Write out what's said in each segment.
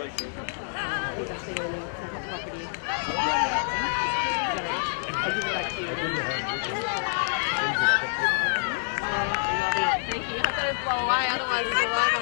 He's actually owning a property. I'll give it back to you. Thank you. I've got to blow away, otherwise it's all over.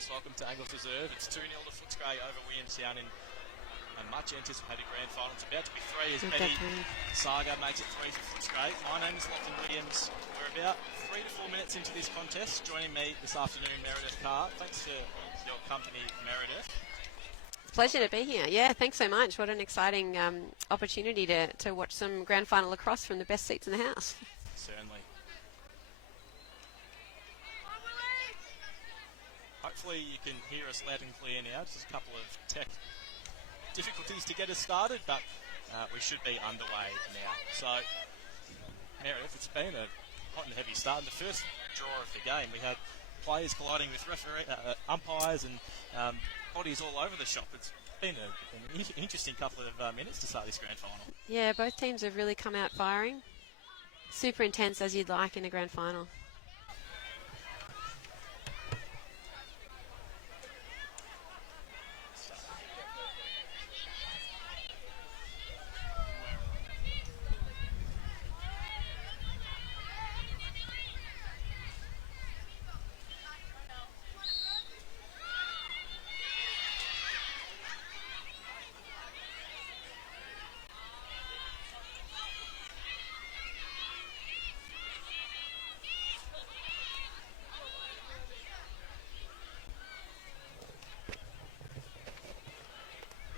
viewers, welcome to Angliss Reserve. It's 2-0 to Footscray over Williamstown in a much anticipated grand final. It's about to be 3 as Benny Saga makes it 3 for Footscray. My name is Lachlan Williams. We're about 3 to 4 minutes into this contest. Joining me this afternoon, Meredith Carr. Thanks for your company, Meredith. It's a pleasure to be here. Yeah, thanks so much. What an exciting opportunity to watch some grand final lacrosse from the best seats in the house. Certainly. Hopefully you can hear us loud and clear now. Just a couple of tech difficulties to get us started, but we should be underway now. So, Meredith, it's been a hot and heavy start. In the first draw of the game, we had players colliding with umpires and bodies all over the shop. It's been an interesting couple of minutes to start this grand final. Yeah, both teams have really come out firing. Super intense, as you'd like in a grand final.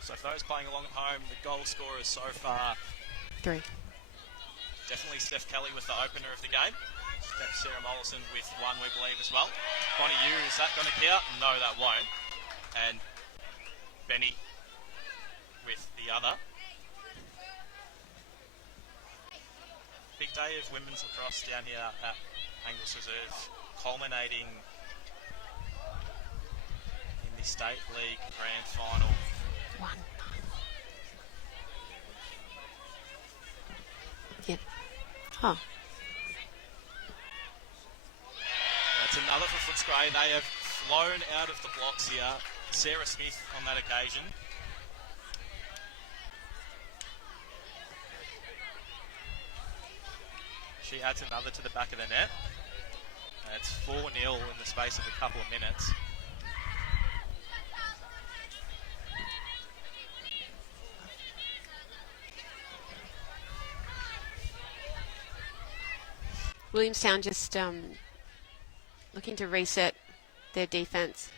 So for those playing along at home, the goal scorers so far, 3. definitely Steph Kelly with the opener of the game. Sarah Mollison with 1, we believe, as well. Bonnie Yu, is that going to count? No, that won't. And Benny with the other. Big day of women's lacrosse down here at Angliss Reserve, culminating in the State League Grand Final. 1. Yeah. Oh. That's another for Footscray. They have flown out of the blocks here. Sarah Smith on that occasion. She adds another to the back of the net. It's 4-0 in the space of a couple of minutes. Williamstown just looking to reset their defence.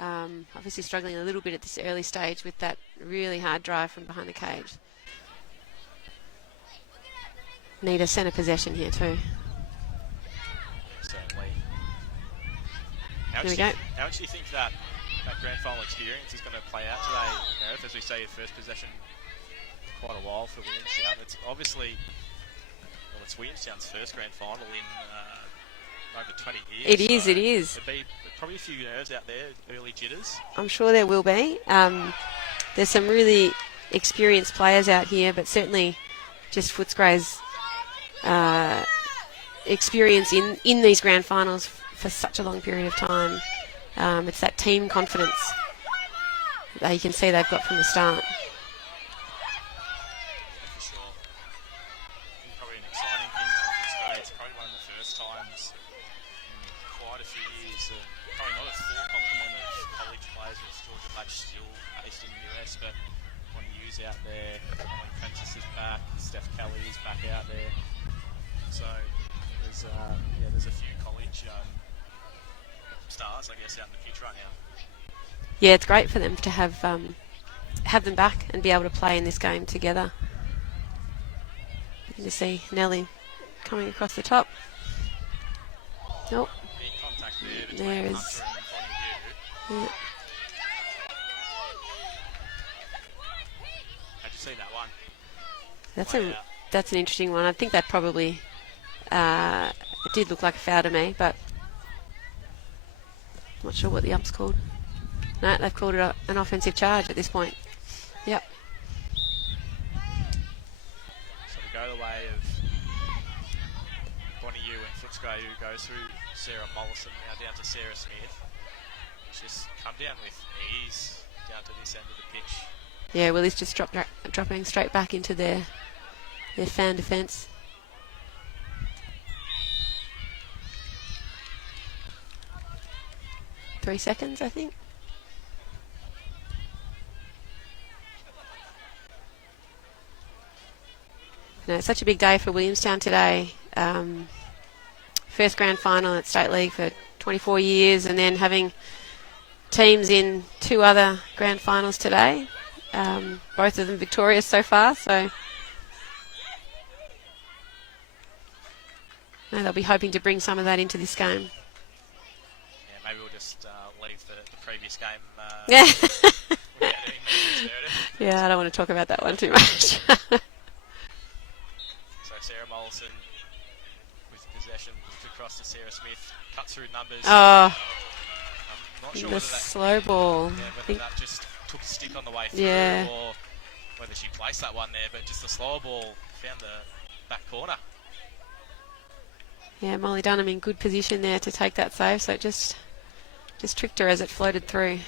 Obviously struggling a little bit at this early stage with that really hard drive from behind the cage. Need a centre possession here too. Certainly. Here we go. How much do you think that grand final experience is going to play out today, Meredith, as we say, first possession for quite a while for Williamstown? It's obviously, well, it's Williamstown's first grand final in over 20 years. It is. There'll be probably a few nerves out there, early jitters. I'm sure there will be. There's some really experienced players out here, but certainly just Footscray's experience in these grand finals for such a long period of time. It's that team confidence that you can see they've got from the start. For sure. Probably an exciting thing for Footscray. It's probably one of the first times in quite a few years, probably not a full complement of college players with Georgia Batch still based in the US, but want to use out there. Emily Prentice is back, Steph Kelly is back out there. So there's a few college stars, I guess, out in the pitch right now. Yeah, it's great for them to have them back and be able to play in this game together. You can just see Nelly coming across the top. Oh, Big contact there between there Hunter is. and Bonnie Yu. Yeah. How'd you see that one? That's an interesting one. I think that probably it did look like a foul to me, but I'm not sure what the ump's called. No, they've called it an offensive charge at this point. Yep. So we go the way of Bonnie Yu and Footscray, who goes through Sarah Mollison, now down to Sarah Smith. Just come down with ease down to this end of the pitch. Yeah, Willie's just dropping straight back into their fan defence. 3 seconds, I think. No, it's such a big day for Williamstown today. First grand final at State League for 24 years, and then having teams in 2 other grand finals today. Both of them victorious so far, so no, they'll be hoping to bring some of that into this game. Yeah, maybe we'll just leave the previous game. Yeah. Without any mentions there. Yeah, I don't want to talk about that one too much. So Sarah Mollison with possession across to Sarah Smith, cut through numbers. Oh, I'm not sure the whether that, slow ball. whether that just took a stick on the way through, Yeah. or whether she placed that one there, but just the slower ball found the back corner. Yeah, Molly Dunham in good position there to take that save, so it just tricked her as it floated through.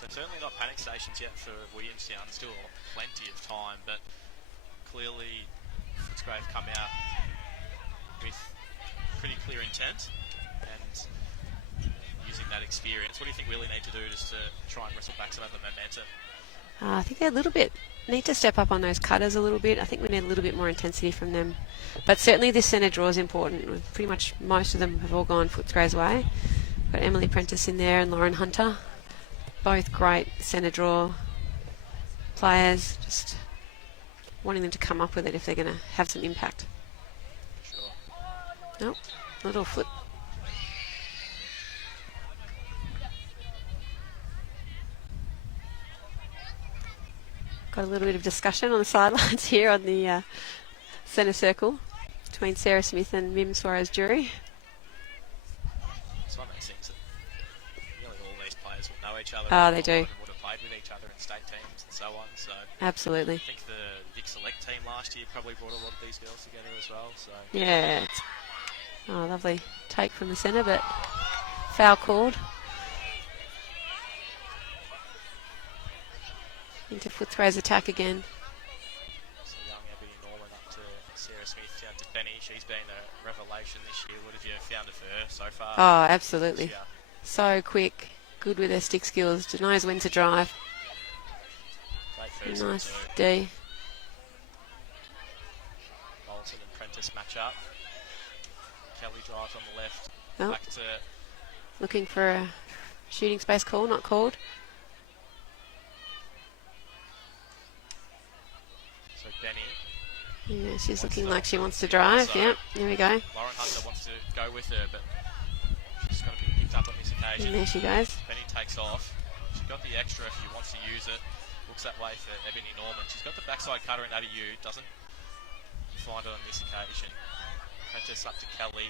So certainly not panic stations yet for Williamstown. Still plenty of time, but clearly Footscray have come out with pretty clear intent and using that experience. What do you think we really need to do just to try and wrestle back some of the momentum? I think they need to step up on those cutters a little bit. I think we need a little bit more intensity from them. But certainly this centre draw is important. Pretty much most of them have all gone Footscray's way. Got Emily Prentice in there and Lauren Hunter. Both great centre draw players. Just wanting them to come up with it if they're going to have some impact. Sure. Nope, little foot. Got a little bit of discussion on the sidelines here on the centre circle between Sarah Smith and Mim Suarez-Jury. It's one of those things that nearly all these players will know each other. Oh, they do. And would have played with each other in state teams and so on. So Absolutely. I think the Vic Select team last year probably brought a lot of these girls together as well. So Yeah. Oh, lovely take from the centre, but foul called. Into Footscray's attack again. So young Ebony Norman up to Sarah Smith, down to Benny. She's been a revelation this year. What have you found of her so far? Oh, absolutely. Yeah. So quick. Good with her stick skills. Knows when to drive. Great first Nice one D. Moulton and Prentice match up. Kelly drives on the left. Oh. Back to Looking for a shooting space call, not called. so Benny. Yeah, she's looking to- like she wants to drive. So- Yep, there we go. Lauren Hunter wants to go with her, but she's going to be picked up on this And occasion. there she goes. Benny takes off. She's got the extra if she wants to use it. Looks that way for Ebony Norman. She's got the backside cutter in Abby Yu. Doesn't find it on this occasion. Prentice up to Kelly.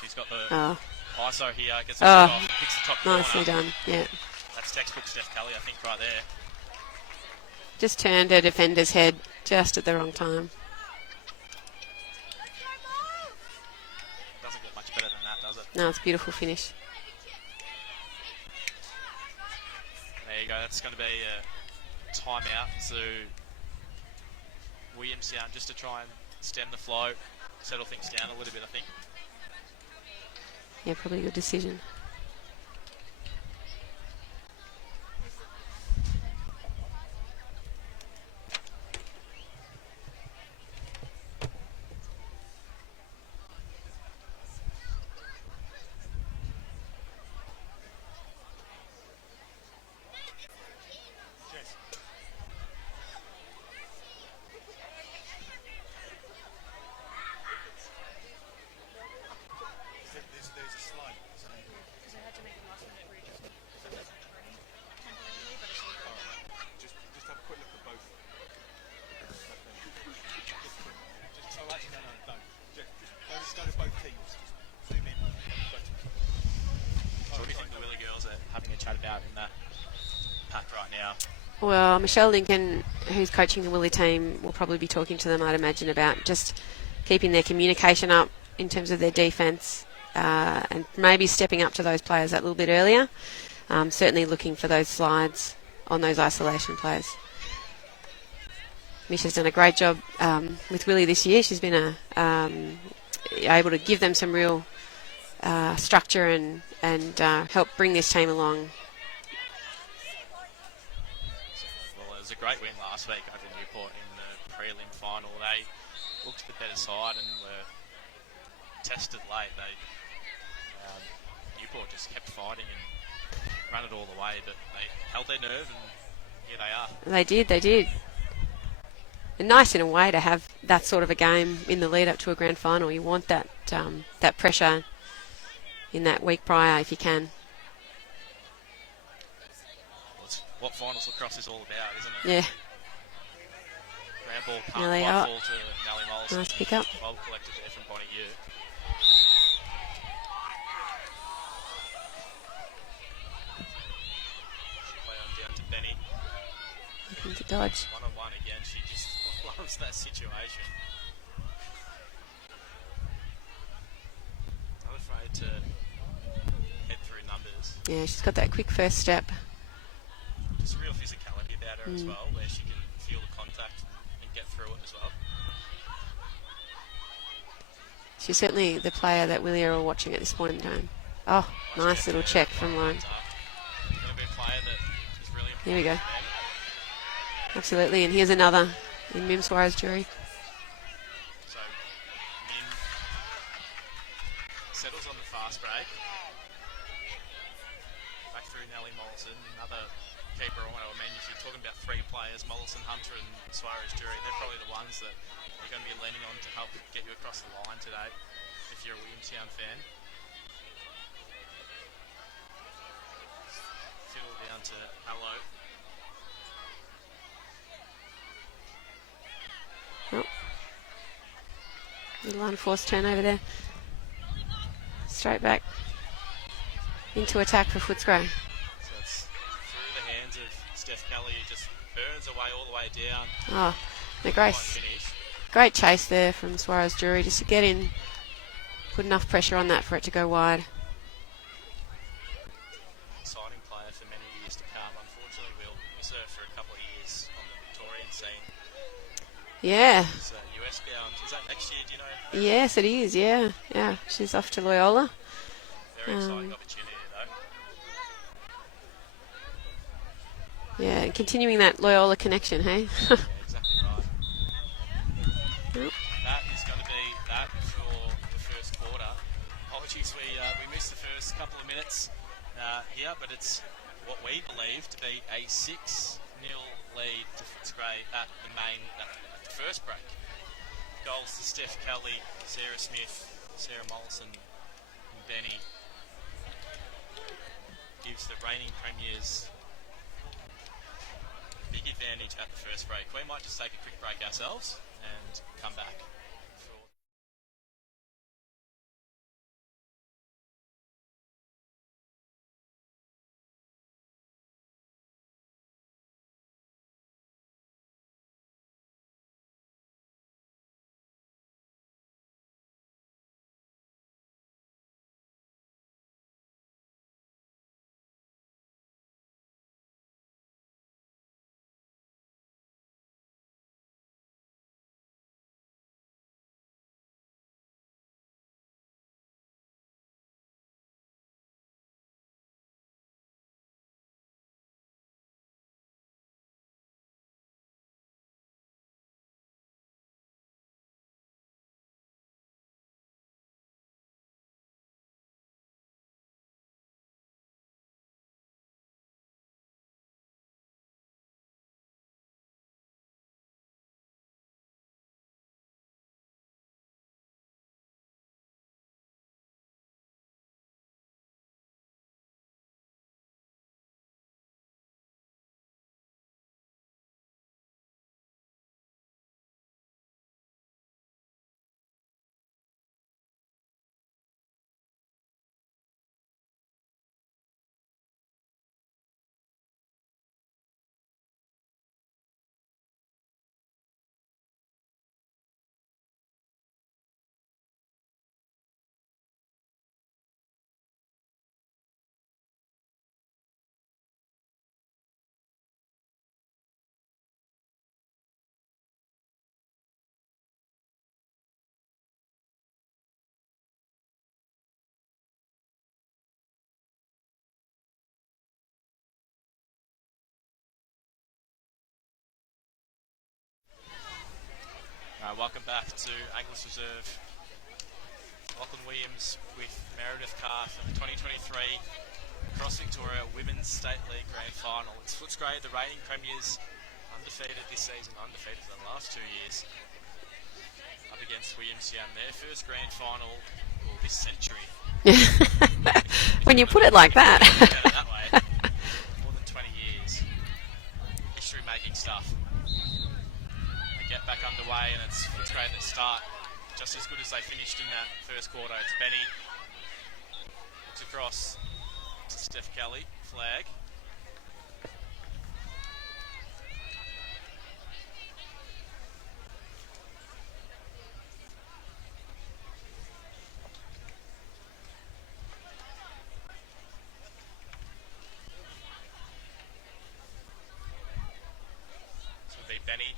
She's got the Oh, ISO here. Gets the Oh, shot off and picks the top nicely corner. done. Yeah. That's textbook Steph Kelly, I think, right there. Just turned her defender's head just at the wrong time. Doesn't get much better than that, does it? No, it's a beautiful finish. There you go. That's going to be a timeout to Williamstown just to try and stem the flow, settle things down a little bit, I think. Yeah, probably a good decision. There's a slide. Because I had to make a last minute readjustment because I wasn't running temporarily, but it's all good now. Just have a quick look at both. Just, oh, actually, no, don't. Just go to both teams. Just zoom in. Both teams. So what do you think the Willie girls are having a chat about in that pack right now? Well, Michelle Lincoln, who's coaching the Willie team, will probably be talking to them, I'd imagine, about just keeping their communication up in terms of their defence and maybe stepping up to those players that little bit earlier. Certainly looking for those slides on those isolation plays. Misha's done a great job with Willie this year. She's been able to give them some real structure and help bring this team along. Well, it was a great win last week over Newport in the prelim final. They looked the better side and were tested late. Newport just kept fighting and ran it all the way, but they held their nerve, and here they are. They did. And nice in a way to have that sort of a game in the lead up to a grand final. You want that that pressure in that week prior if you can. Well, it's what finals lacrosse is all about, isn't it? Yeah. Ground ball can't Nelly quite up. fall to Nelly Mollison. Nice pick up. Well collected there from Bonnie Yu. Play on down to Benny. Looking to dodge. One-on-one again. She just loves that situation. Not afraid to head through numbers. Yeah, she's got that quick first step. Just real physicality about her as well, where she can feel the contact and get through it as well. She's certainly the player that Willie are watching at this point in time. Oh, nice little check from Lauren. Going to be a player that is really important. Here we go. for them. Absolutely, and here's another in Mim Suarez jury. So, Min settles on the fast break. Back through Nelly Mollison, another keeper. I mean, if you're talking about three players, Mollison, Hunter and Suarez jury, they're probably the ones that you're going to be leaning on to help get you across the line today if you're a Williamstown fan. Fiddle down to Hello. Oh. Little unforced turnover there. Straight back into attack for Footscray. So it's through the hands of Steph Kelly, who just burns away all the way down. Oh, the Quite Grace. finish. Great chase there from Suarez Jury just to get in, put enough pressure on that for it to go wide. Exciting player for many years to come. Unfortunately, we'll miss her for a couple of years on the Victorian scene. Yeah. She's US bound. Is that next year, do you know? Yes, it is. Yeah. Yeah. She's off to Loyola. Very exciting opportunity, though. Yeah, and continuing that Loyola connection, hey? Yeah, exactly right. Nope. That is going to be that for the first quarter. Apologies, we missed the first couple of minutes here, but it's what we believe to be a 6-0 lead to Footscray at the first break. Goals to Steph Kelly, Sarah Smith, Sarah Mollison, and Benny. Gives the reigning premiers big advantage at the first break. We might just take a quick break ourselves and come back. welcome back to Angliss Reserve. Lachlan Williams with Meredith Carr for the 2023 Cross Victoria Women's State League Grand Final. It's Footscray, the reigning premiers, undefeated this season, undefeated for the last 2 years, up against Williamstown, their first Grand Final, well, this century. When you put it like that. That way. More than 20 years. History-making stuff. They get back underway, and it's Footscray that start just as good as they finished in that first quarter. It's Benny. Looks across to Steph Kelly. Flag. Benny,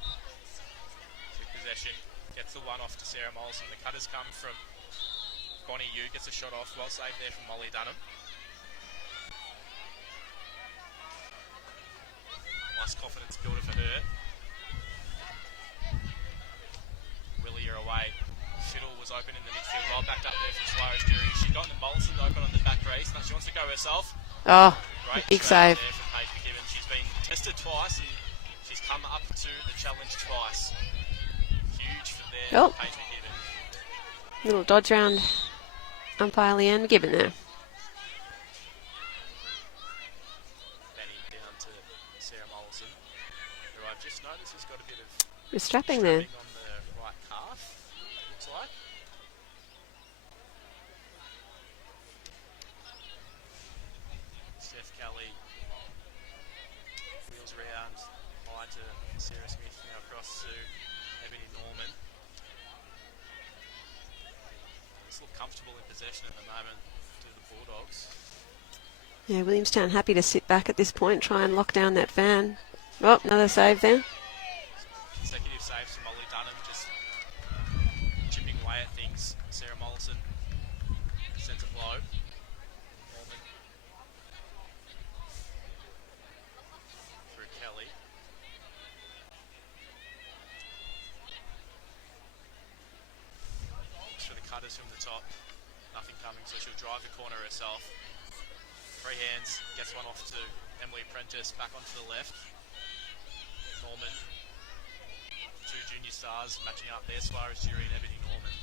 took possession, gets the one off to Sarah Molson. The cutters come from Bonnie Yu, gets a shot off, well saved there from Molly Dunham. Nice confidence builder for her. Willie, you're away. Fiddle was open in the midfield, well backed up there from Suarez Jury. She got the Molson open on the back crease. Now she wants to go herself. Oh, Great big save. there from Paige McKibben. She's been tested twice and she's come up to the challenge twice. Huge for their Paige McKibben. Little dodge round umpire Leanne McKibben there. Benny down to Sarah Molson, who I've just noticed has got a bit of Strapping there. on the right calf, looks like. Steph Kelly wheels around, high to Sarah Smith, now across to Ebony Norman. Just look comfortable in possession at the moment to the Bulldogs. Yeah, Williamstown happy to sit back at this point, try and lock down that fan. Oh, another save there. Consecutive saves from Molly Dunham, just chipping away at things. Sarah Mollison sends it low. Norman through Kelly. Looks for the cutters from the top. Nothing coming, so she'll drive the corner herself. Free hands, gets one off to Emily Prentice, back onto the left. Norman. Two junior stars matching up there, Suarez Jury and Ebony Norman.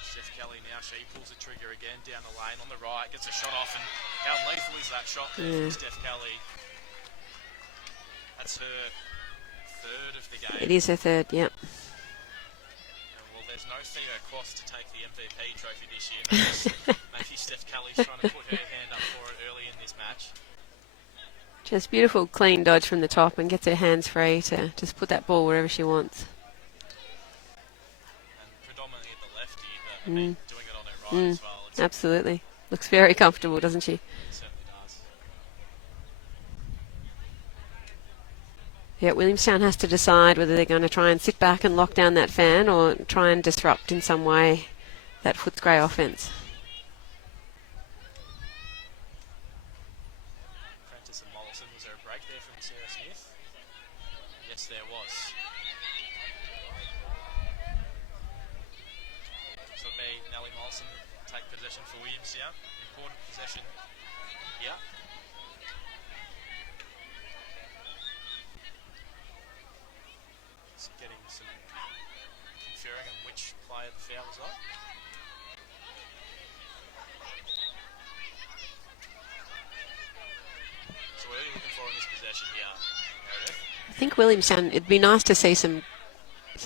Steph Kelly now, she pulls the trigger again down the lane on the right, gets a shot off, and how lethal is that shot there from Steph Kelly? That's her third of the game. It is her third, yep. Well, there's no Theo Cross to take the MVP trophy this year. Maybe Steph Kelly's trying to put her hand up for it early in this match. Just beautiful, clean dodge from the top and gets her hands free to just put that ball wherever she wants. And predominantly at the lefty, but I mean, doing it on her right as well. It's Absolutely. Looks very comfortable, doesn't she? It certainly does. Yeah, Williamstown has to decide whether they're going to try and sit back and lock down that fan or try and disrupt in some way that Footscray offence. Prentice and Mollison, was there a break there from Sarah Smith? Yes, there was. So it'll be Nellie Mollison take possession for Williamstown. Important possession here. Just getting some conferring on which player the foul was on. So what are you looking for in this possession here, Meredith? I think Williamstown, it'd be nice to see some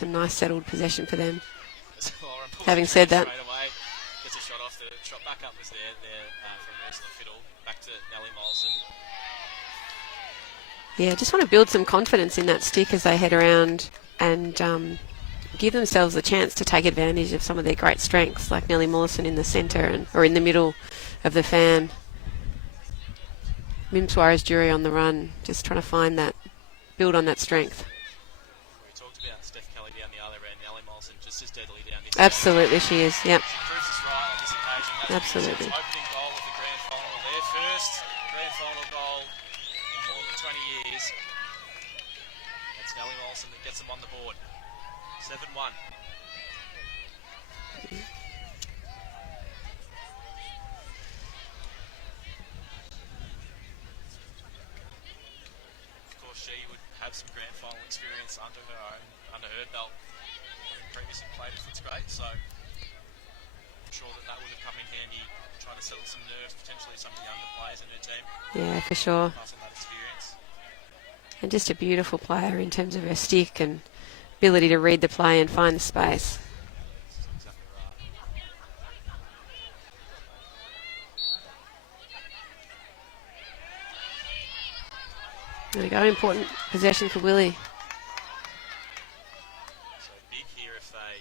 nice settled possession for them. Lauren pulls Having the said trigger that. straight away, gets a shot off. The shot back up was there from Ursula Fiddle. Back to Nellie Mollison. Yeah, just want to build some confidence in that stick as they head around and give themselves a chance to take advantage of some of their great strengths, like Nellie Mollison in the centre or in the middle of the fan. Mim Suarez Jury on the run, just trying to find that, build on that strength. We talked about Steph Kelly down the other end. Nellie Mollison just as deadly down this Absolutely, she is. Yep. She proves us right on this occasion. That's Absolutely. Williamstown's opening goal of the grand final. Their first grand final goal in more than 20 years. It's Nellie Mollison that gets them on the board. 7-1. Of course, she would have some grand final experience under her belt, having previously played at Footscray, so I'm sure that would have come in handy, trying to settle some nerves, potentially some of the younger players in her team. Yeah, for sure. Pass on that experience. And just a beautiful player in terms of her stick and ability to read the play and find the space. That's exactly right. There we go, important possession for Willie. So big here if they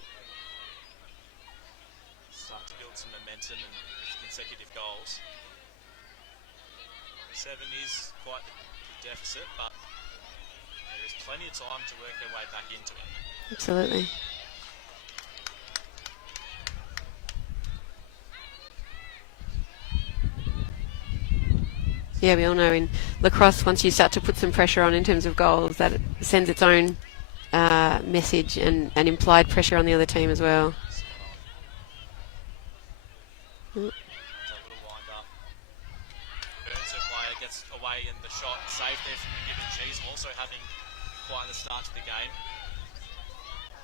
start to build some momentum and with consecutive goals. 7 is quite a deficit, but there is plenty of time to work their way back into it. Absolutely. Yeah, we all know in lacrosse, once you start to put some pressure on in terms of goals, that it sends its own message and implied pressure on the other team as well. A little wind up. Burns her player, gets away in the shot, saved there from McGibbon. She's also having quite a start to the game.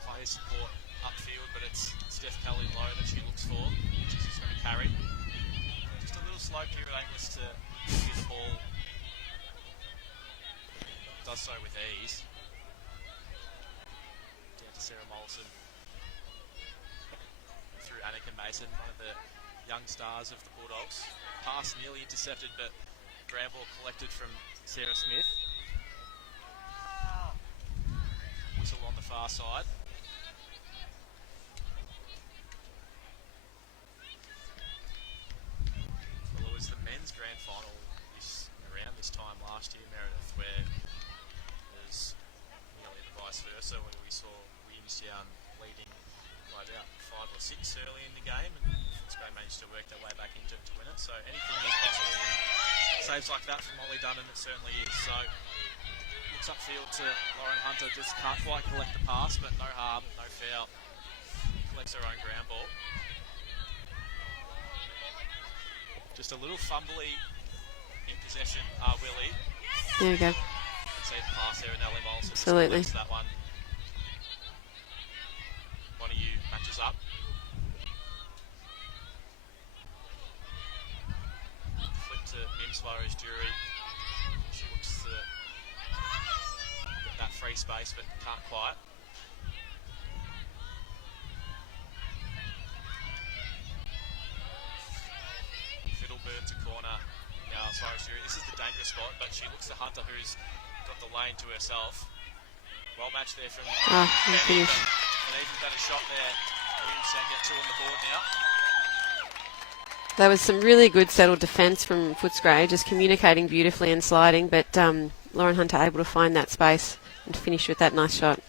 Player support upfield, but it's Steph Kelly low that she looks for. She's just going to carry. Just a little slope here at Angliss to get the ball. Does so with ease. Down to Sarah Molson. Through Annika Mason, one of the young stars of the Bulldogs. Pass nearly intercepted, but Granville collected from Sarah Smith. Whistle on the far side. Well, it was the men's grand final around this time last year, Meredith, where it was nearly the vice versa, where we saw Williamstown leading by about 5 or 6 early in the game, and Footscray managed to work their way back into it to win it. So anything is possible. And saves like that from Ollie Dunn, and it certainly is. So looks upfield to Lauren Hunter, just can't quite collect the pass, but no harm, no foul. Collects her own ground ball. Just a little fumbly in possession, Willie. There we go. See the pass there, and Ellie Molson Absolutely. just that one. One of you matches up. Flip to Mim Suarez Jury. She looks to get that free space, but can't quite. Fiddleburn to corner. Now Suarez Jury. This is the dangerous spot, but she looks to Hunter, who's got the lane to herself. Well matched there from Benny, finish. but even better shot there. Williamstown get 2 on the board now. That was some really good settled defence from Footscray, just communicating beautifully and sliding, but Lauren Hunter able to find that space and finish with that nice shot.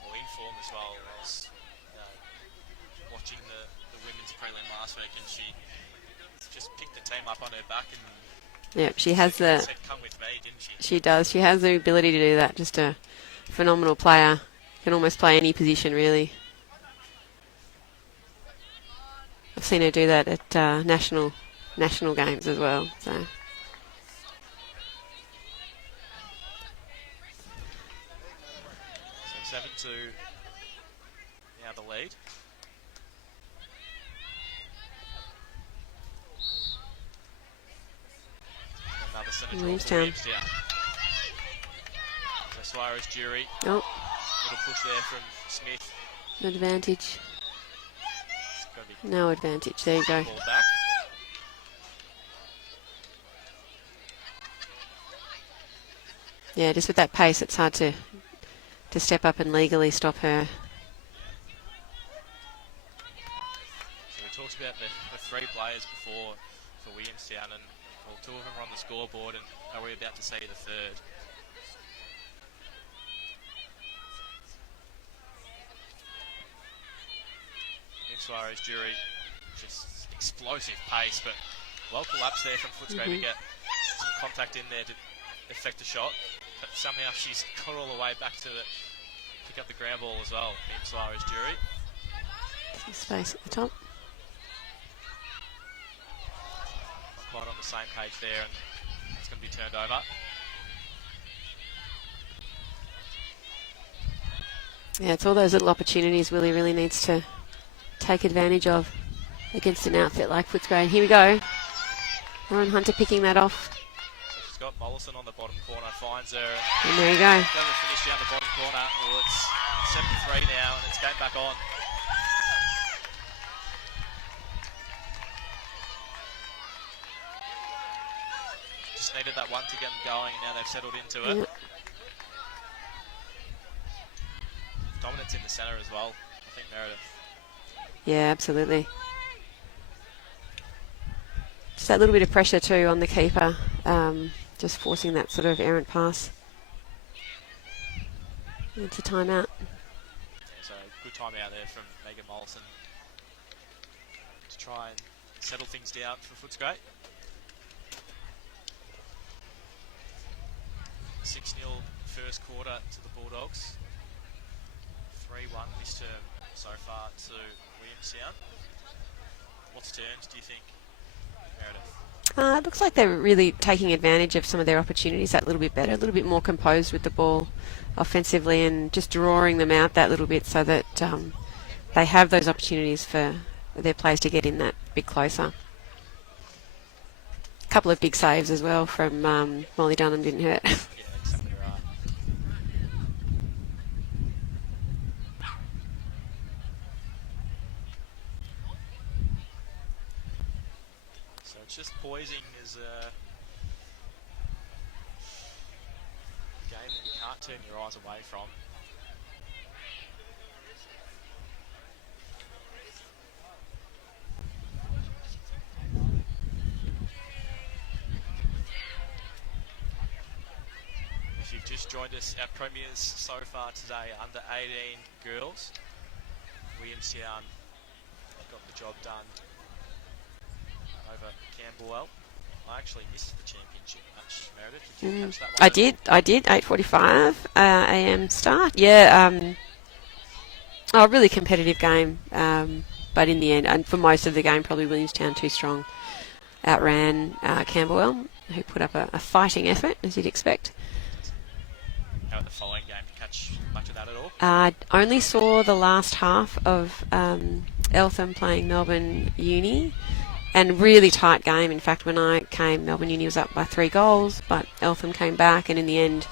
Well, in form as well. I was watching the women's prelim last week, and she just picked the team up on her back and Yep, she has said, "Come with me," didn't she? She does. She has the ability to do that. Just a phenomenal player. Can almost play any position, really. I've seen her do that at national games as well. So. So 7-2 now the lead. Another centre draw for Williamstown. Williamstown. So Suarez Jury. Oh, Little push there from Smith. advantage. It's got to be No advantage. There you go. ball back. Yeah, just with that pace, it's hard to step up and legally stop her. So we talked about the 3 players before for Williamstown, and well, 2 of them are on the scoreboard, and are we about to see the 3rd? Suarez Jury, just explosive pace, but well collapsed there from Footscray to get some contact in there to affect the shot. But somehow she's got all the way back to pick up the ground ball as well. Team Suarez Jury. Some space at the top. Not quite on the same page there, and it's going to be turned over. Yeah, it's all those little opportunities Willie really needs to take advantage of against an outfit like Footscray. And here we go. Lauren Hunter picking that off. So she's got Mollison on the bottom corner, finds her. And there you go. Doesn't finish down the bottom corner. Well, it's 7-3 now, and it's game back on. Just needed that one to get them going, and now they've settled into it. Yep. Dominance in the centre as well, I think, Meredith. Yeah, absolutely. Just that little bit of pressure too on the keeper, just forcing that sort of errant pass. It's a timeout. Yeah, so good time out there from Megan Mollison to try and settle things down for Footscray. 6-0 first quarter to the Bulldogs. 3-1 this term so far to Williamstown. What's turns, do you think, Meredith? It looks like they're really taking advantage of some of their opportunities that little bit better, a little bit more composed with the ball offensively, and just drawing them out that little bit so that they have those opportunities for their players to get in that bit closer. A couple of big saves as well from Molly Dunham didn't hurt. Yeah, exactly right. So it's just poising is a game that you can't turn your eyes away from. If you've just joined us, our premiers so far today, under 18 girls. Williamstown got the job done over Camberwell. I actually missed the championship match, Meredith. Did you catch that one? I did. 8:45 a.m. start. Yeah, a really competitive game, but in the end, and for most of the game, probably Williamstown too strong outran Camberwell, who put up a fighting effort, as you'd expect. How about the following game? Did you catch much of that at all? Only saw the last half of Eltham playing Melbourne Uni, and really tight game. In fact, when I came, Melbourne Uni was up by 3 goals, but Eltham came back, and in the end,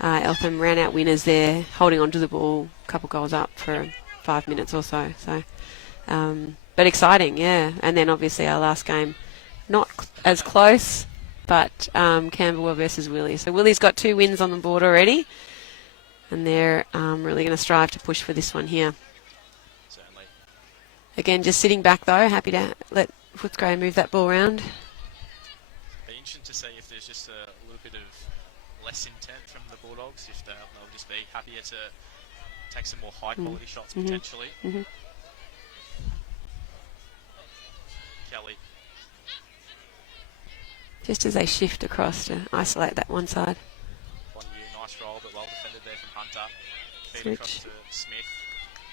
Eltham ran out winners there, holding on to the ball, a couple goals up for 5 minutes or so. So, but exciting, yeah. And then obviously our last game, not as close, but Camberwell versus Willie. So Willie's got 2 wins on the board already, and they're really going to strive to push for this one here. Certainly. Again, just sitting back though, happy to let Footscray move that ball around. Be interesting to see if there's just a little bit of less intent from the Bulldogs, if they'll just be happier to take some more high quality shots potentially. Kelly. Just as they shift across to isolate that one side. Nice roll, but well defended there from Hunter. Feed Switch. across to Smith.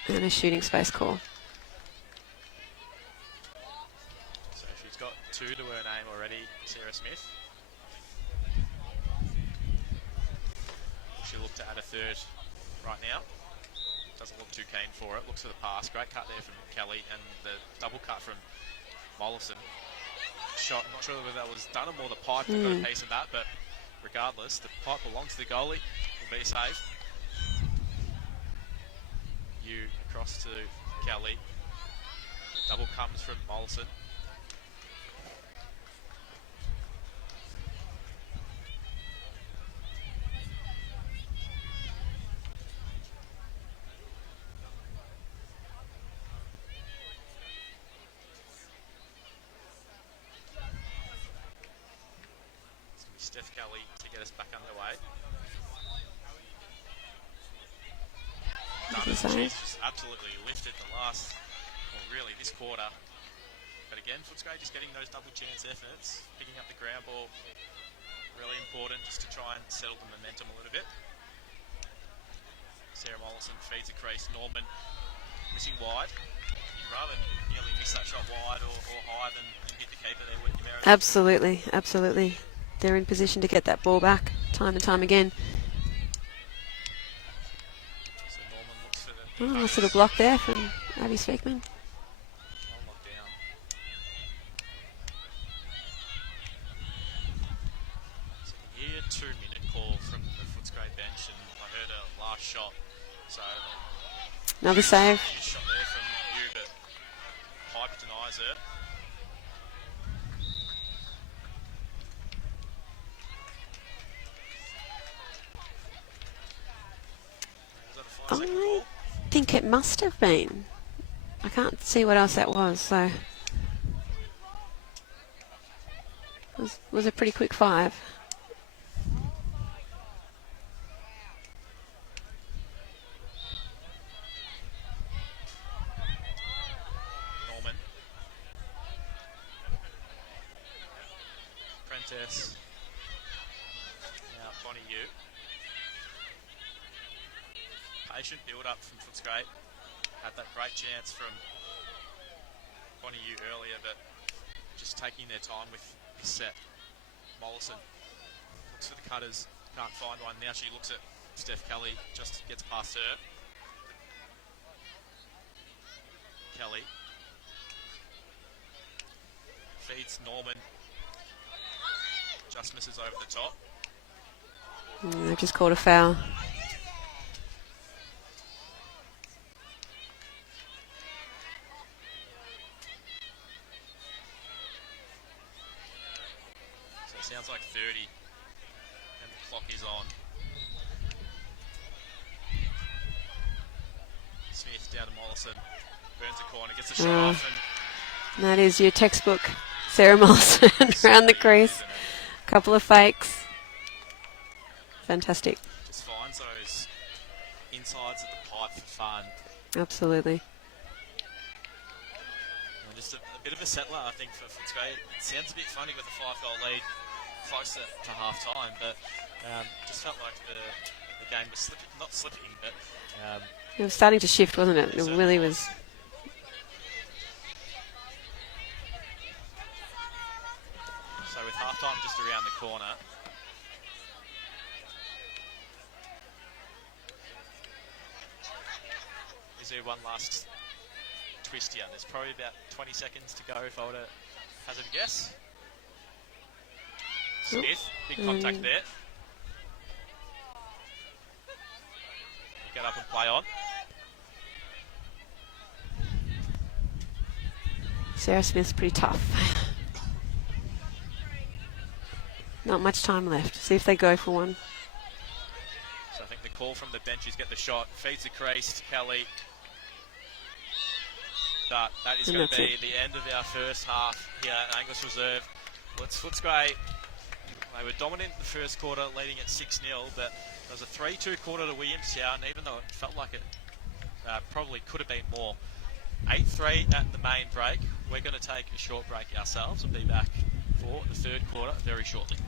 And a shooting space call. So she's got 2 to her name already, Sarah Smith. She'll look to add a 3rd right now. Doesn't look too keen for it. Looks for the pass. Great cut there from Kelly, and the double cut from Mollison. Shot, I'm not sure whether that was Dunham or the pipe that got a piece of that, but regardless, the pipe belongs to the goalie. Will be safe. You across to Kelly. Double comes from Mollison. Steph Kelly to get us back underway. She's just absolutely lifted the last, well really this quarter. But again, Footscray just getting those double chance efforts, picking up the ground ball, really important just to try and settle the momentum a little bit. Sarah Mollison feeds a crease. Norman missing wide. You'd rather nearly miss that shot wide or higher than hit the keeper there, wouldn't you, Meredith? Absolutely, absolutely. They're in position to get that ball back time and time again. So Norman looks for the Oh, nice little block there from Abby Speakman. Well knocked down. So you can hear 2-minute call from the Footscray bench, and I heard a last shot. So Another save. huge shot there from you, but Piper denies it. Was that a 5-second call? I think it must have been. I can't see what else that was, so was a pretty quick 5. Norman. Prentice. Now Bonnie U. Patient build up from Footscray. Had that great chance from Bonnie U earlier, but just taking their time with this set. Mollison looks for the cutters, can't find one. Now she looks at Steph Kelly, just gets past her. Kelly feeds Norman, just misses over the top. They've just called a foul. So it sounds like 30, and the clock is on. Smith down to Mollison, burns a corner, gets a shot off, and That is your textbook Sarah Mollison around the crease. Couple of fakes. Fantastic. just finds those insides of the pipe for fun. Absolutely. And just a bit of a settler, I think, for Footscray. It sounds a bit funny with a 5-goal lead closer to half time, but just felt like the game was slipping, not slipping, but It was starting to shift, wasn't it? It really was. so with half time just around the corner. Is there one last twist here? There's probably about 20 seconds to go if I were to hazard a guess. Smith, big contact there. Get up and play on. Sarah Smith's pretty tough. Not much time left. See if they go for one. So I think the call from the bench is get the shot. Feeds the crease to Kelly. But that is And going to that's be the end of our first half here at Angliss Reserve. Let's Footscray. They were dominant in the first quarter, leading at 6-0, but there was a 3-2 quarter to Williamstown, even though it felt like it probably could have been more. 8-3 at the main break. We're going to take a short break ourselves and be back for the third quarter very shortly.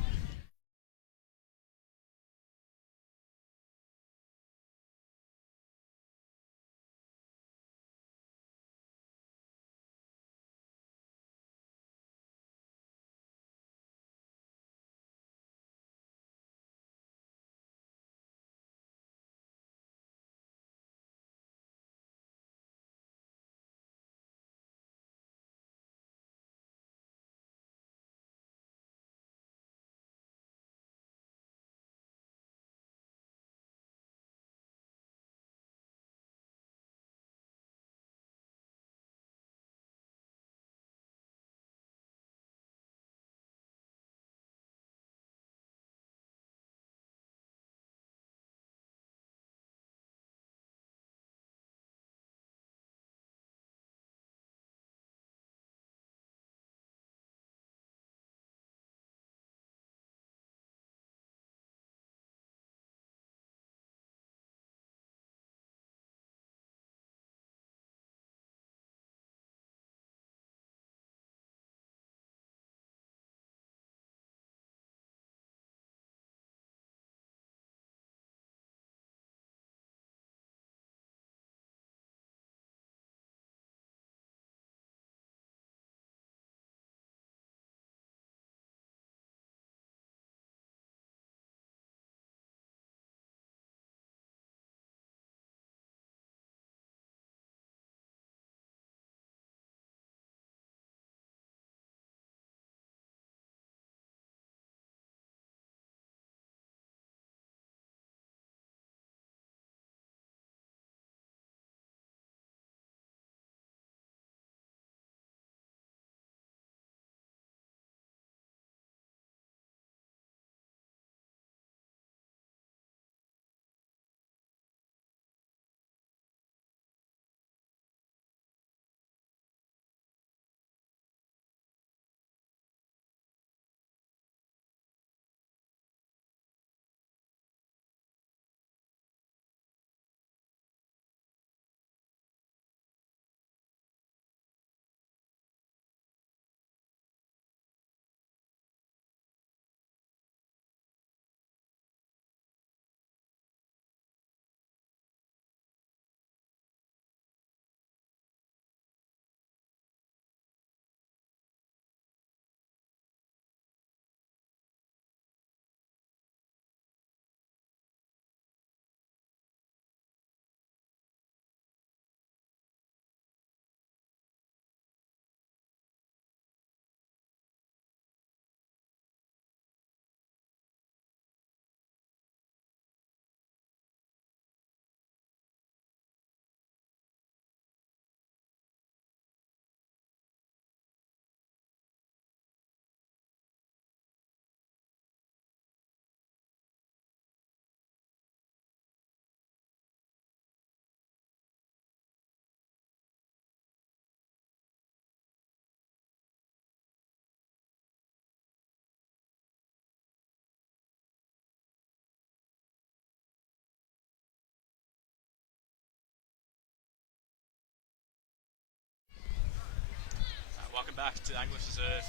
Welcome back to Angliss Reserve.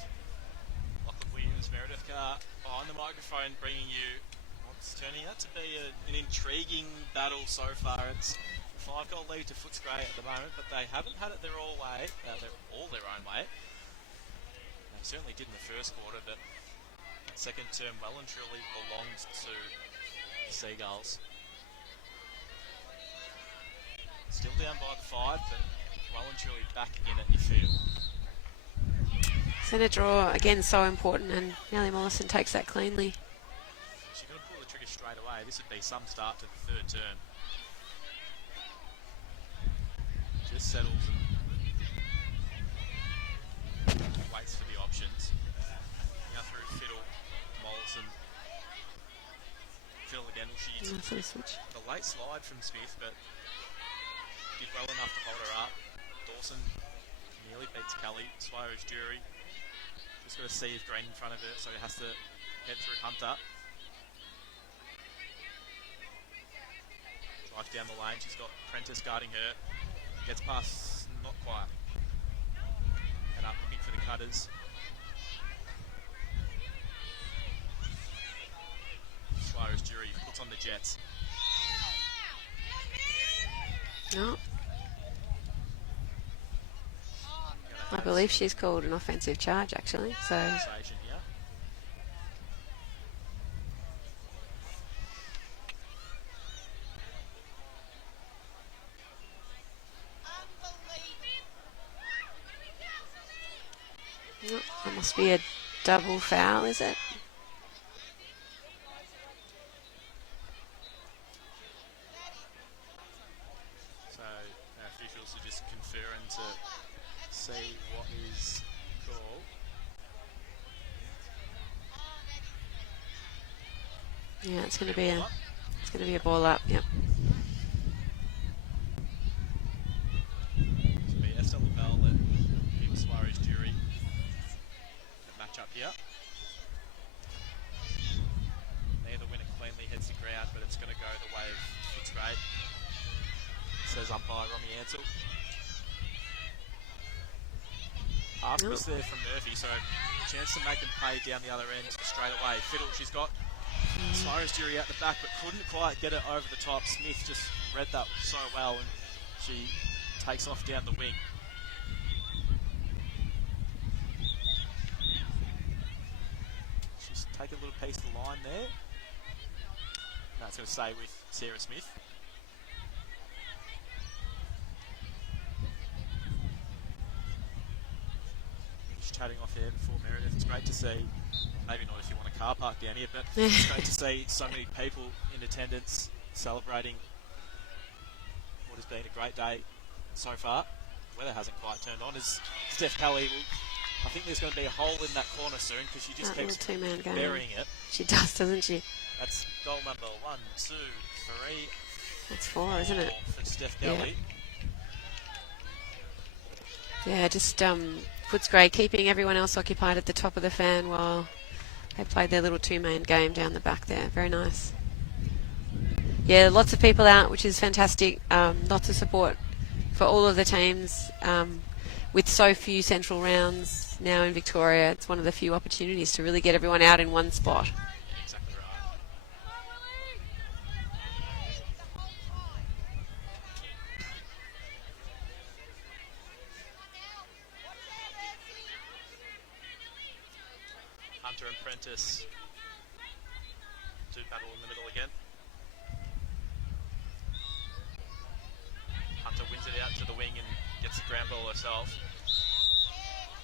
Lachlan Williams, Meredith Carr on the microphone, bringing you what's turning out to be an intriguing battle so far. It's a 5-goal lead to Footscray at the moment, but they haven't had it their all way. They're all their own way. They certainly did in the first quarter, but second term well and truly belongs to the Seagulls. Still down by the 5, but well and truly back in it, you feel. Centre draw, again, so important, and Nellie Mollison takes that cleanly. She's going to pull the trigger straight away. This would be some start to the third term. Just settles and waits for the options. Now through Fiddle, Mollison. Fiddle again. She hits the late slide from Smith, but did well enough to hold her up. Dawson nearly beats Kelly. Swires Jury. Just got to see if Green in front of her, so he has to head through Hunter. Drives down the lane. She's got Prentice guarding her. Gets past, not quite. And up looking for the cutters. Swires Jury puts on the Jets. No. I believe she's called an offensive charge, actually. So. Nope, that must be a double foul, is it? So officials are just conferring to see what is called. Yeah, it's going to be a ball up. Yep. This will be Estelle Lavelle and Kim Suarez Jury. The match up here. Neither winner cleanly heads the ground, but it's going to go the way of Footscray. Says umpire Romy Ansell. Half miss there from Murphy, so chance to make them pay down the other end straight away. Fiddle, she's got Suarez Jury out the back, but couldn't quite get it over the top. Smith just read that so well, and she takes off down the wing. She's taking a little piece of the line there. That's going to stay with Sarah Smith. Chatting off here before Meredith. It's great to see, maybe not if you want a car park down here, but it's great to see so many people in attendance celebrating what has been a great day so far. The weather hasn't quite turned on. As Steph Kelly, I think there's going to be a hole in that corner soon because she just keeps burying it. She does, doesn't she? That's goal number 1, 2, 3. That's 4, isn't it? For Steph Kelly. Yeah, just Footscray keeping everyone else occupied at the top of the fan while they played their little two-man game down the back there. Very nice. Yeah, lots of people out, which is fantastic. Lots of support for all of the teams. With so few central rounds now in Victoria, it's one of the few opportunities to really get everyone out in one spot. Exactly right. Hunter and Prentice do battle in the middle again. Hunter wins it out to the wing and gets the ground ball herself.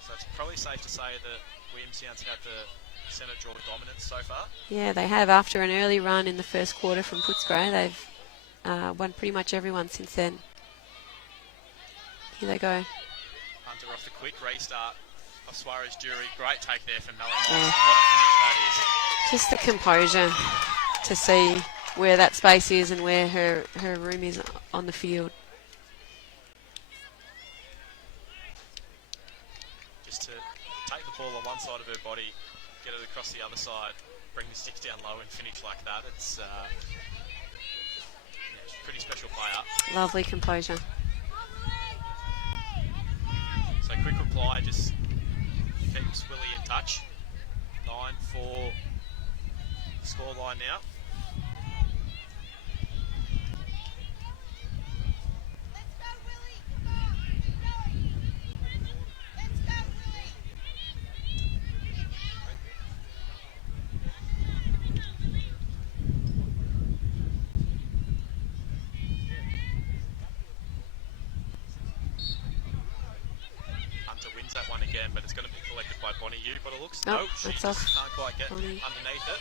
So it's probably safe to say that Williamstown's had the centre draw dominance so far. Yeah, they have. After an early run in the first quarter from Footscray, they've won pretty much everyone since then. Here they go. Hunter off the quick restart of Suarez Jury. Great take there from Melanie Mollison. What a finish that is. Just the composure to see where that space is and where her room is on the field. Just to take the ball on one side of her body, get it across the other side, bring the sticks down low and finish like that. It's a pretty special player. Lovely composure. So quick reply, just keeps Willie in touch. 9-4 scoreline now. Hunter wins that one again, but it's going to be collected by Bonnie Yu by the looks. Nope, She that's just off. can't quite get Bonnie. underneath it.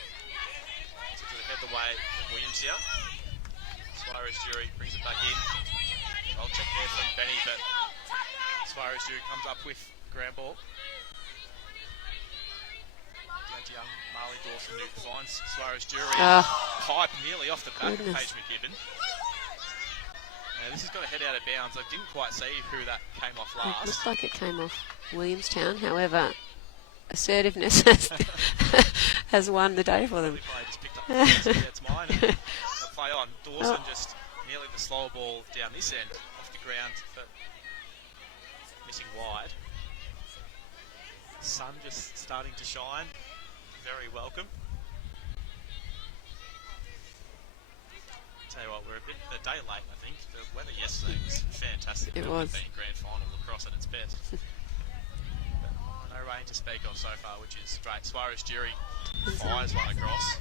So to head the way of Williamstown. Suarez Jury brings it back in. I'll check there from Benny, but Suarez Jury comes up with ground ball. Down to young Marley Dawson, who finds Suarez Jury. Pipe nearly off the back of Paige McGibbon. Now this has got to head out of bounds. I didn't quite see who that came off It last. looked like it came off Williamstown. However, assertiveness has won the day for them. Play just picked up the pass. Yeah, it's mine. And they'll play on. Dawson just nearly the slower ball down this end off the ground, but missing wide. Sun just starting to shine. Very welcome. Tell you what, we're a day late, I think. The weather yesterday was fantastic. It It was. would have been grand final lacrosse at its best. But no rain to speak of so far, which is great. Suarez Jury fires one across.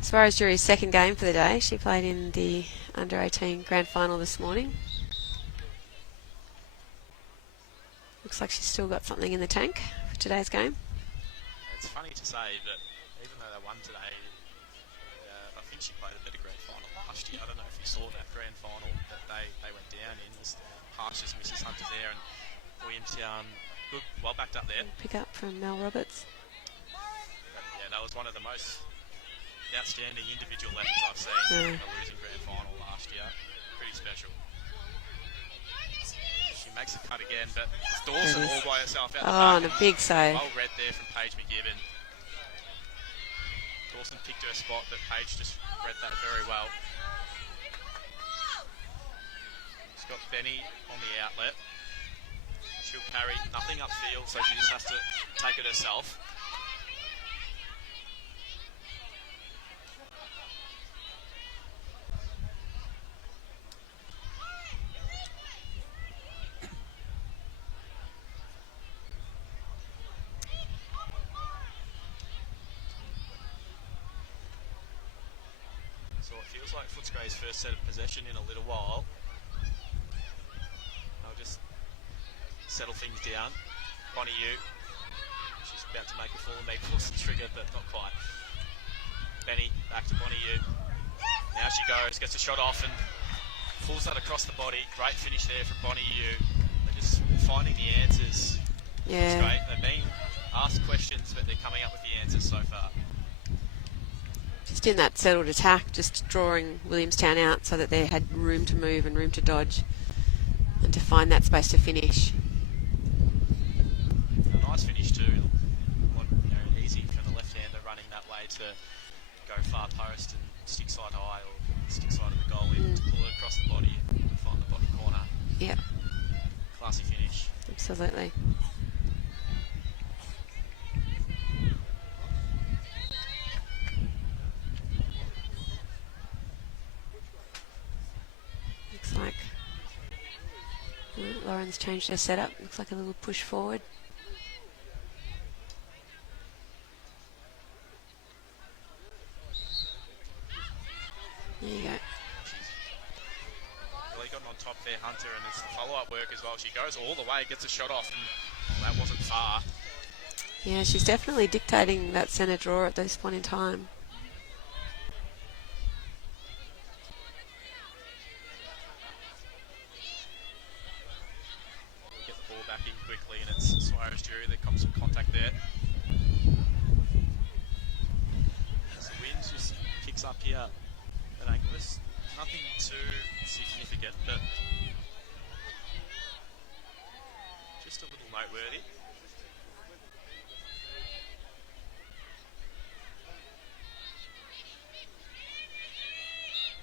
Suarez Jury's second game for the day. She played in the under-18 grand final this morning. Looks like she's still got something in the tank for today's game. It's funny to say that even though they won today, I think she played a better grand final last year. I don't know if you saw that grand final that they went down in. Just Harsh just misses Hunter there, and Williamstown good, well backed up there. Pick up from Mel Roberts. But yeah, that was one of the most outstanding individual efforts I've seen in a losing grand final last year. Pretty special. She makes a cut again, but it's Dawson all by herself out the back. And a big save. Well read there from Paige McGibbon. Dawson picked her spot, but Paige just read that very well. She's got Benny on the outlet. She'll carry nothing upfield, so she just has to take it herself. So it feels like Footscray's first set of possession in a little while. I'll just settle things down. Bonnie Yu, she's about to make a full and Force trigger, but not quite. Benny back to Bonnie Yu. Now she goes, gets a shot off and pulls that across the body. Great finish there from Bonnie Yu. They're just finding the answers. Yeah. It's great. They've been asked questions, but they're coming up with the answers so far. Just in that settled attack, just drawing Williamstown out so that they had room to move and room to dodge and to find that space to finish. A nice finish too. Easy for the left-hander running that way to go far post and stick side high or stick side of the goal in to pull it across the body and find the bottom corner. Yeah, Classy finish. absolutely. Looks like Lauren's changed her setup. Looks like a little push forward. There you go. Really gotten on top there, Hunter, and it's the follow-up work as well. She goes all the way, gets a shot off, and that wasn't far. Yeah, she's definitely dictating that centre draw at this point in time. We'll get the ball back in quickly, and it's Suarez Jury that comes some contact there. As the wind just kicks up here at Angliss. Nothing too significant, but just a little noteworthy.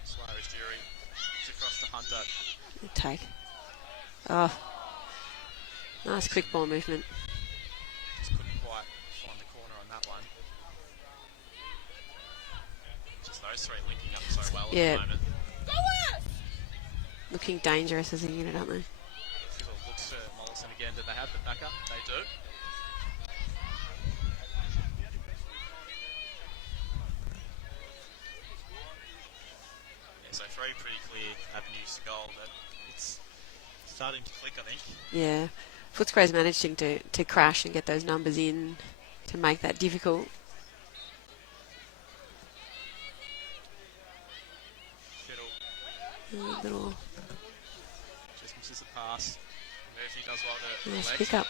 Suarez Jury across to Hunter. Good take. Oh, Nice quick ball movement. Just couldn't quite find the corner on that one. Just those three linking up so well Yeah. at the moment. Looking dangerous as a unit, aren't they? Fiddle looks for Mollison again. Did they have the backup? They do. Yeah, so three pretty clear avenues to goal, but it's starting to click, I think. Yeah. Footscray's managing to crash and get those numbers in to make that difficult. Fiddle Little just misses the pass. Murphy does well to nice legs. pick up.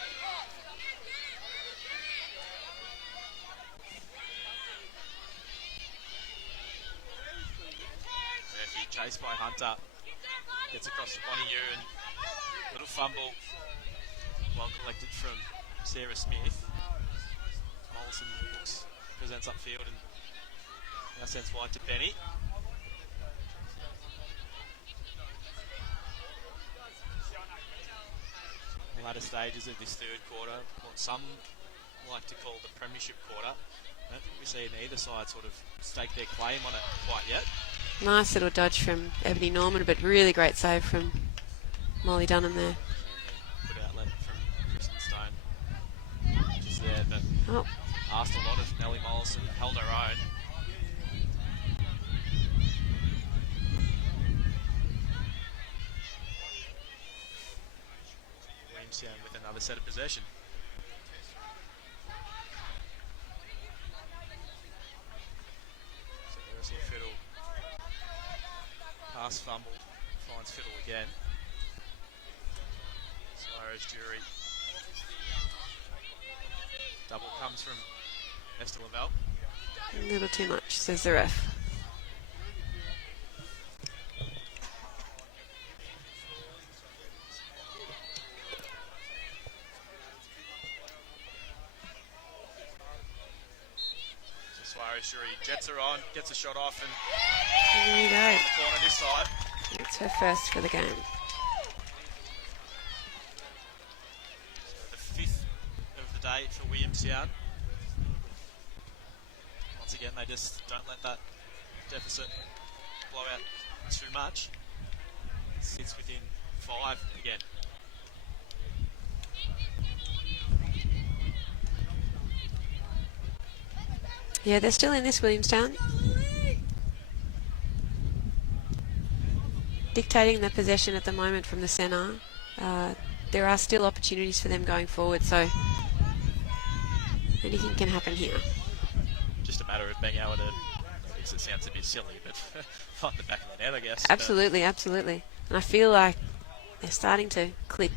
Murphy chased by Hunter. Gets across to Bonnie and little fumble. Well collected from Sarah Smith. Mollison presents upfield and now sends wide to Benny. The latter stages of this third quarter, what some like to call the premiership quarter. I don't think we see either side sort of stake their claim on it quite yet. Nice little dodge from Ebony Norman, but really great save from Molly Dunham there. Good outlet from Kristen Stone. Just there, but Oh, asked a lot of Nellie Mollison, held her own. Williamstown with another set of possession. So there's a Fiddle. Pass fumble. Finds Fiddle again. Suarez Jury. Double comes from Esther Lavelle. a little too much, says the ref. So Suarez Jury jets her on, gets a shot off, and There you go. corner this side. It's her first for the game. The fifth of the day for Williamstown. Once again, they just don't let that deficit blow out too much. Sits within 5 again. Yeah, they're still in this, Williamstown. Dictating the possession at the moment from the centre. There are still opportunities for them going forward, so anything can happen here. Just a matter of being able to, I guess it sounds a bit silly, but find the back of the net, I guess. Absolutely, absolutely. And I feel like they're starting to click.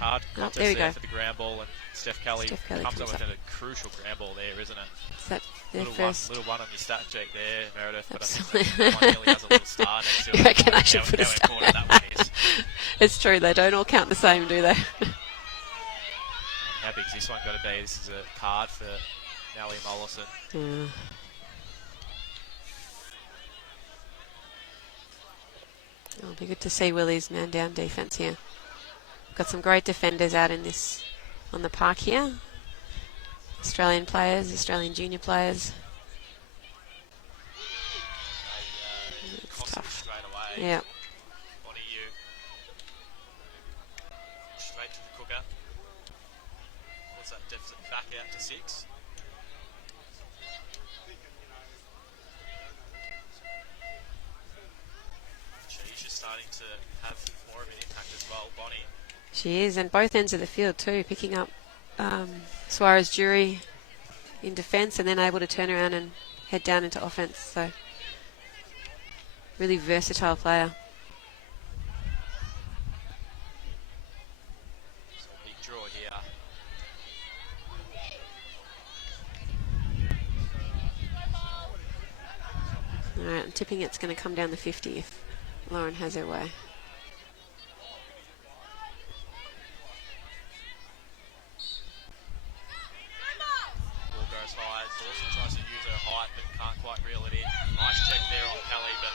Hard Oh, contest there we there go. for the ground ball, and Steph Kelly Steph Kelly comes up comes with up. a crucial ground ball there, isn't it? Is that their Little first? one on your stat check there, Meredith. But I Absolutely. think that one nearly has a little star next to it. You reckon I should How- put a how star? important that one is. It's true, they don't all count the same, do they? How big's this one got to be? This is a card for Nellie Mollison. Yeah. It'll be good to see Willie's man down defence here. Got some great defenders out in this on the park here. Australian players, Australian junior players. It's Cost it tough. straight away. Yeah. Bonnie you. Straight to the cooker. What's that deficit back out to 6? She's just starting to have more of an impact as well, Bonnie. She is, and both ends of the field too, picking up Suarez Jury in defence and then able to turn around and head down into offence. So, really versatile player. So a big draw here. Alright, I'm tipping it's going to come down the 50 if Lauren has her way. Ball goes high. Dawson tries to use her height but can't quite reel it in. Nice check there on Kelly, but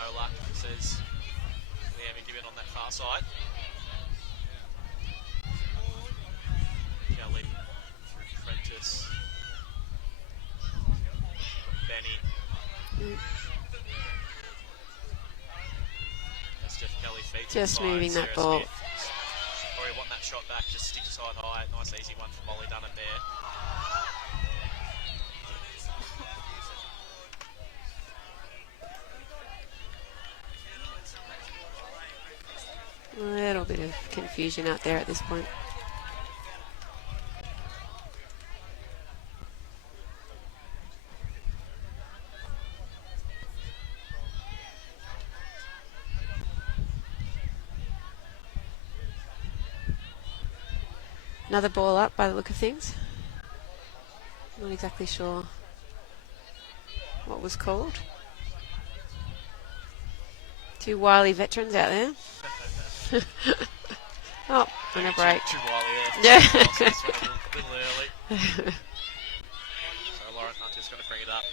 no no luck, says Liam Gibbon on that far side. Kelly through Prentice. Benny. That's Jeff Kelly feet Just inside. moving that Sarah ball. Smith. Probably want that shot back, just stick side high. Nice easy one from Molly Dunham there. A little bit of confusion out there at this point. Another ball up by the look of things. Not exactly sure what was called. Two wily veterans out there. Oh, and a break. Too wily there. Yeah. This one a little early. So Lauren Hunter's going to bring it up.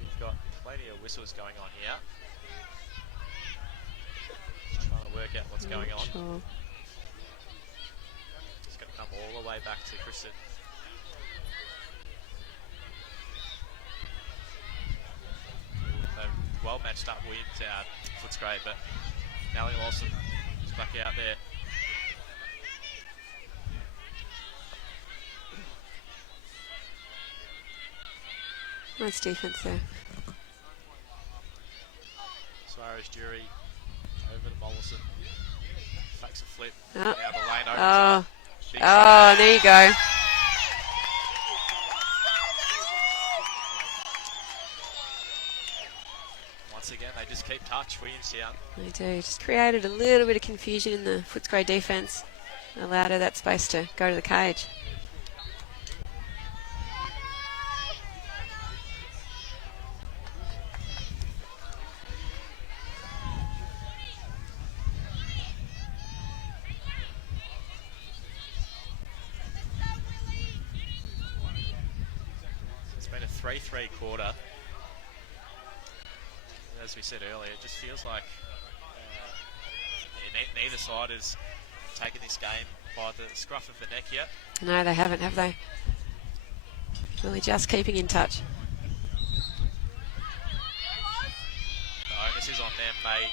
We've got plenty of whistles going on here. Just trying to work out what's going on. Sure. It's going to come all the way back to Kristen. Well matched up Williamstown, Footscray, but Nellie Lawson is back out there. Nice defense there. Suarez Jury over to Mollison. Fakes a flip. Oh. Now the lane opens Oh, up. Big oh, there you go. Once again, they just keep touch, Williamstown. They do. Just created a little bit of confusion in the Footscray defence. Allowed her that space to go to the cage. It's been a 3-3 quarter. As we said earlier, it just feels like neither side has taken this game by the scruff of the neck yet. No, they haven't, have they? Really just keeping in touch. The onus is on them. They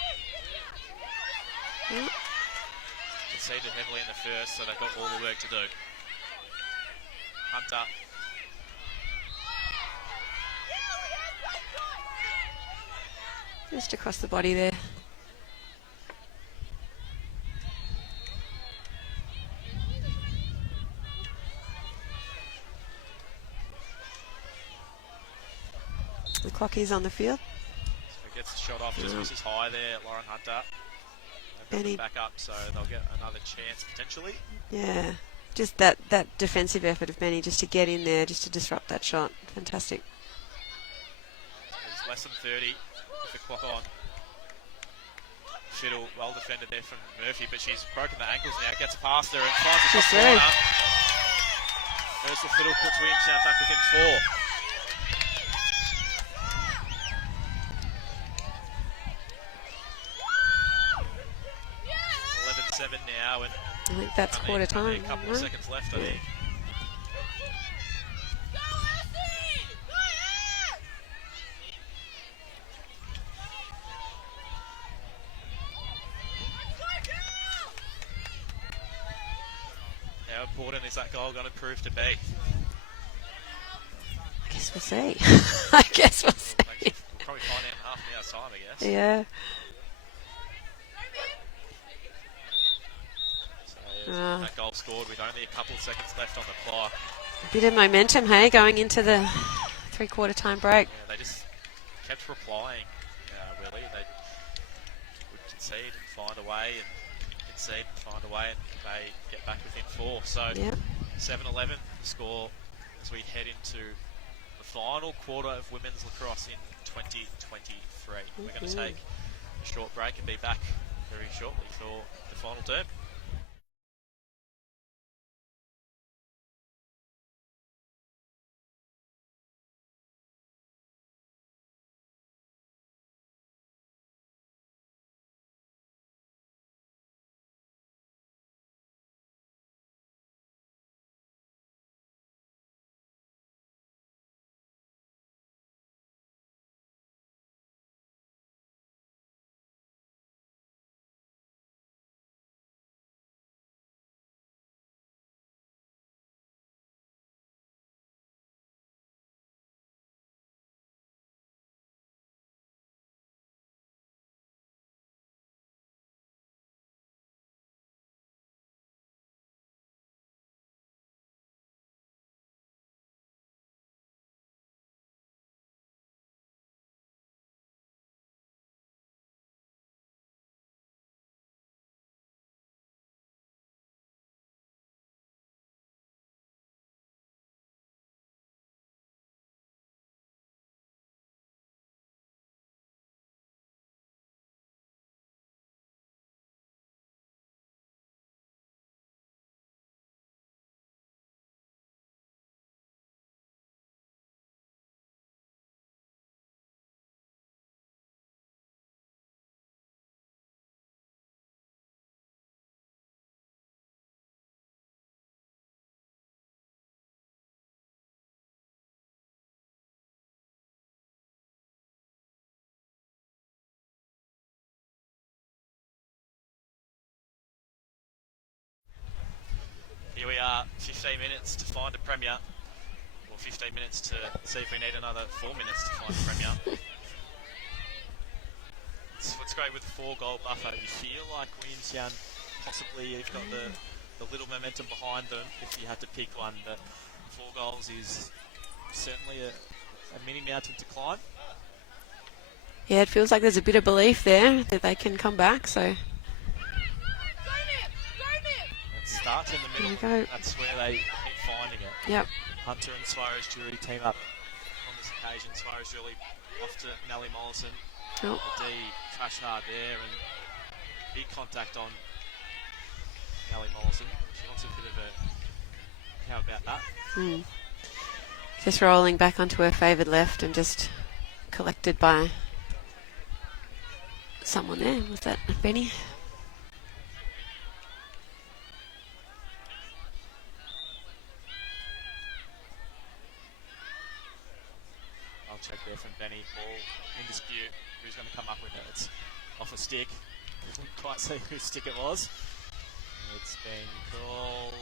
Mm. conceded heavily in the first, so they've got all the work to do. Hunter. Just across the body there. The clock is on the field. So gets the shot off, just misses high there, Lauren Hunter. They've got Benny. them back up, so they'll get another chance potentially. Yeah. Just that defensive effort of Benny just to get in there, just to disrupt that shot. Fantastic. There's less than 30 with the clock on. Fiddle, well defended there from Murphy, but she's broken the ankles now, gets past her and finds the She's top through. corner. Ursula Fiddle puts Williamstown back within 4. .11-7 now, and I think that's quarter only time. a couple of right? seconds left, I think. How important is that goal going to prove to be? I guess we'll see. I guess we'll see. We'll probably find out in half an hour's time, I guess. Yeah. So, that goal scored with only a couple of seconds left on the clock. A bit of momentum, hey, going into the three-quarter time break. Yeah, they just kept replying, Willie. They would concede and find a way, and concede and find a way, and they get back within 4. So Yeah. 7-11 score as we head into the final quarter of women's lacrosse in 2023. We're going to take a short break and be back very shortly for the final term. another 15 minutes to find a premier, or 15 minutes to see if we need another 4 minutes to find a premier. It's Footscray with a 4-goal buffer. You feel like Williamstown possibly you've got the little momentum behind them if you had to pick one, but 4 goals is certainly a mini mountain to climb. Yeah, it feels like there's a bit of belief there that they can come back, so It starts in the middle, There we and go. that's where they keep finding it. yep. Hunter and Suarez Jury team up on this occasion. Suarez Jury off to Nellie Mollison. Oh, The D crash hard there and big contact on Nellie Mollison. She wants a bit of a how about that? just rolling back onto her favoured left and just collected by someone there. Was that Benny? I'll check there from Benny. Ball in dispute. Who's going to come up with it? It's off a stick. Couldn't quite see whose stick it was. It's been called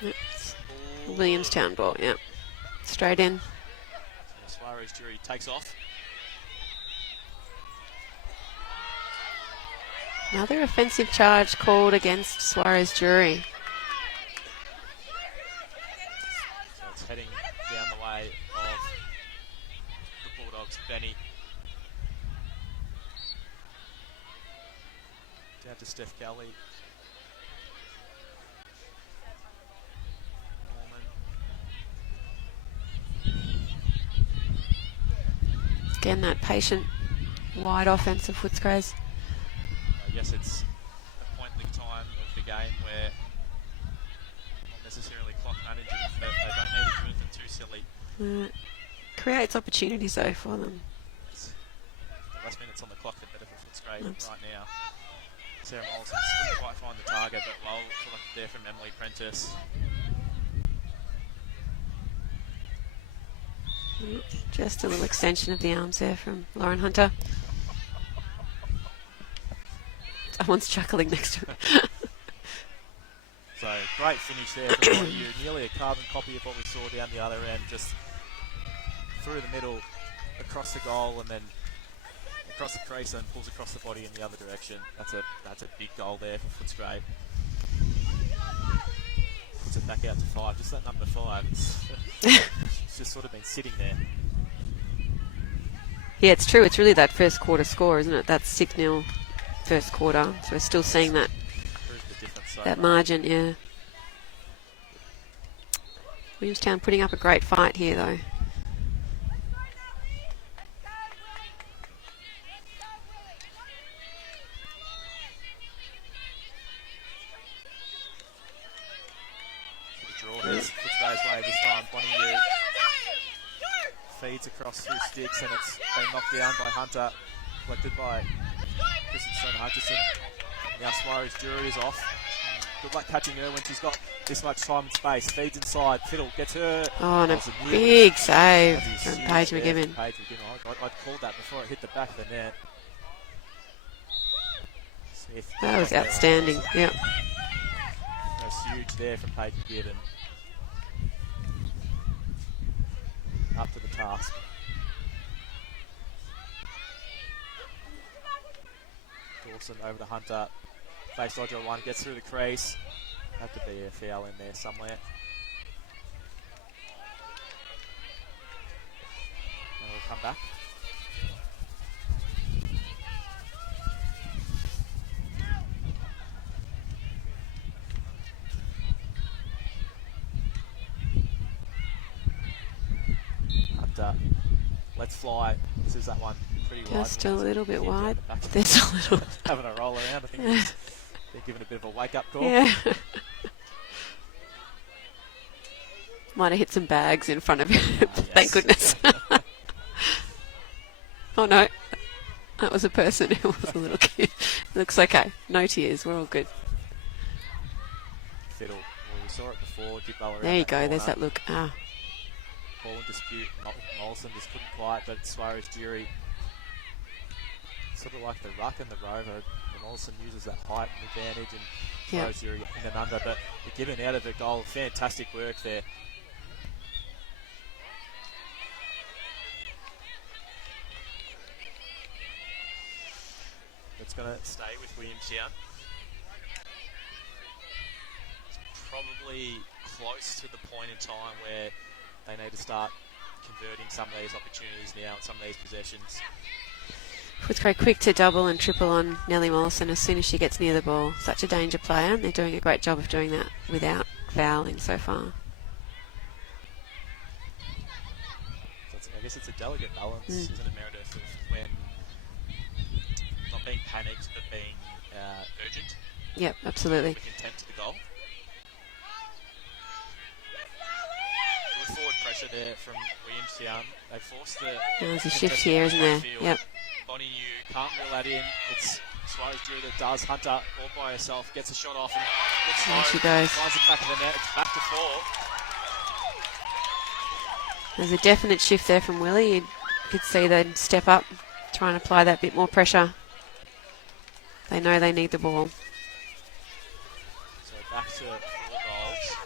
It's Williamstown ball, yep. Straight in. So Suarez Jury takes off. Another offensive charge called against Suarez Jury. So it's heading down the way of the Bulldogs. Benny. Down to Steph Kelly. Again, that patient, wide offensive Footscrays. I guess it's a pointless time of the game where not necessarily clock managing, but they don't need to do anything too silly. Creates opportunities though for them. It's the less minutes on the clock, the better for Footscray Oops. right now. Sarah Mollison couldn't quite find the target, but well collected there from Emily Prentice. Just a little extension of the arms there from Lauren Hunter. Someone's chuckling next to it. So great finish there from what you nearly a carbon copy of what we saw down the other end, just through the middle, across the goal, and then across the crease and pulls across the body in the other direction. That's a big goal there for Footscray. Puts it back out to 5. Just that number 5. It's just sort of been sitting there. Yeah, it's true. It's really that first quarter score, isn't it? That's 6-0 first quarter. So we're still seeing that Proves the difference. So that much. margin, yeah. Williamstown putting up a great fight here, though. The draw is Footscray's way this time. Bonnie feeds across through sticks and it's been knocked down by Hunter, collected by Christensen Hutchison. Now Suarez Jury is off. Good luck catching her when she's got this much time and space. Feeds inside. Fiddle gets her. Oh, and a That was a big save that is from huge Paige there McGibbon. from Paige McGibbon. I'd called that before it hit the back of the net. Smith. That was outstanding. Yep. That was huge there from Paige McGibbon. Up to the task. Dawson over to Hunter. Face dodger one, gets through the crease. Have to be a foul in there somewhere. And we'll come back. Hunter, let's fly. This is that one pretty wide. Just a little bit Keep down wide. the back. There's a little. Having a roll around. I think they're giving a bit of a wake-up call. Yeah. Might have hit some bags in front of you. Thank goodness. Oh no. That was a person who was a little kid. Looks okay. No tears. We're all good. Fiddle. Well, we saw it before. Did roll around There you that go. There's corner. that look. Ah. Ball in dispute. Mollison just couldn't quite, but Suarez Jury. Sort of like the ruck and the rover. Mollison uses that height and advantage and Yeah. throws you in and under, but given out of the goal, fantastic work there. It's going to stay with Williamstown. It's probably close to the point in time where they need to start converting some of these opportunities now and some of these possessions. Footscray quick to double and triple on Nellie Mollison as soon as she gets near the ball. Such a danger player, and they're doing a great job of doing that without fouling so far. So I guess it's a delicate balance, isn't it, Meredith, of when not being panicked but being urgent. Yep, absolutely. With intent to the goal. Good forward pressure there from Williamstown. They forced the... There's a shift here, isn't there? Yep. Bonnie, you can't reel that in. It's Suarez Drew that does. Hunter all by herself gets a shot off and looks There low. she goes. Finds the back of the net. It's back to 4. There's a definite shift there from Willie. You could see them step up, try and apply that bit more pressure. They know they need the ball. So back to 4 goals.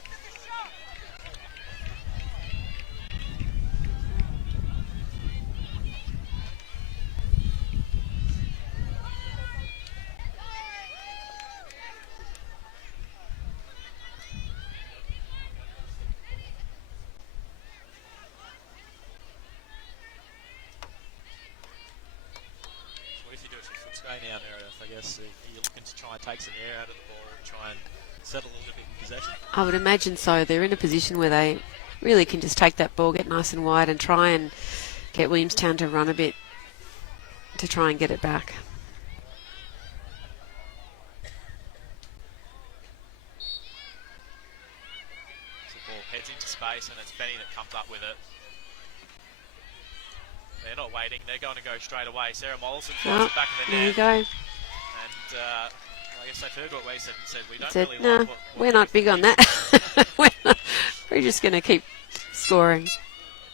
What if you do it for Footscray now, Meredith? I guess you're looking to try and take some air out of the ball and try and settle a little bit in possession. I would imagine so. They're in a position where they really can just take that ball, get nice and wide, and try and get Williamstown to run a bit to try and get it back. So the ball heads into space and it's Benny that comes up with it. They're not waiting, they're going to go straight away. Sarah Mollison finds it back in the There you net. go. And I guess they've heard what we said and said, we don't Said, really no, like what we're not big on that. We're just going to keep scoring.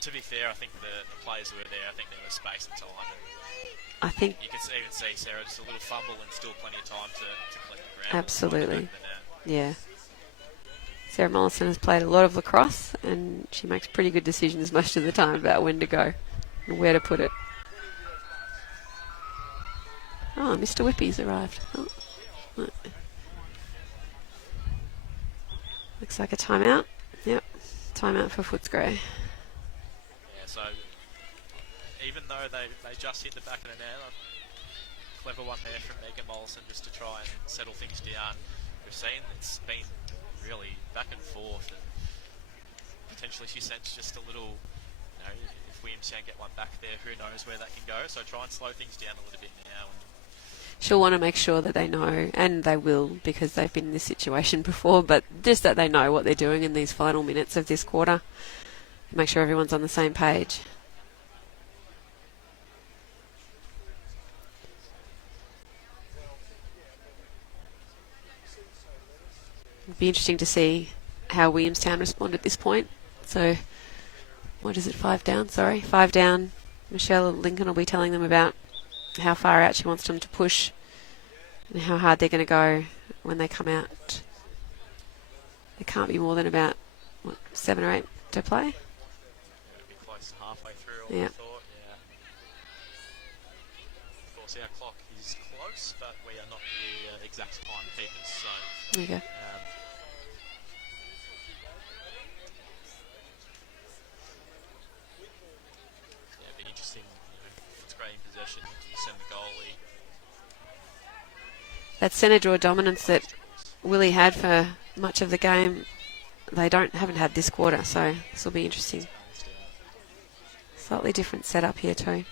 To be fair, I think the players who were there, I think there was space and time. And I think you can even see Sarah just a little fumble and still plenty of time to collect the ground. absolutely. Yeah. Sarah Mollison has played a lot of lacrosse and she makes pretty good decisions most of the time about when to go and where to put it. Oh, Mr. Whippy's arrived. Oh. Looks like a timeout. Yep, timeout for Footscray. Yeah, so even though they just hit the back of the net, a clever one there from Megan Mollison just to try and settle things down. We've seen it's been really back and forth, and potentially she sensed just a little, if Williamstown get one back there, who knows where that can go. So try and slow things down a little bit now. And She'll want to make sure that they know, and they will because they've been in this situation before, but just that they know what they're doing in these final minutes of this quarter. Make sure everyone's on the same page. It'd be interesting to see how Williamstown respond at this point. So, what is it, 5 down? Sorry, 5 down. Michelle Lincoln will be telling them about how far out she wants them to push and how hard they're going to go when they come out. There can't be more than about, 7 or 8 to play? it'll be close to halfway through, Yeah. I thought. Yeah. Of course, our clock is close, but we are not the exact timekeepers. So, There you go. it'd be interesting. It's great in possession. You send the goalie. That centre draw dominance that Willie had for much of the game, they haven't had this quarter, so this will be interesting. Slightly different setup here too.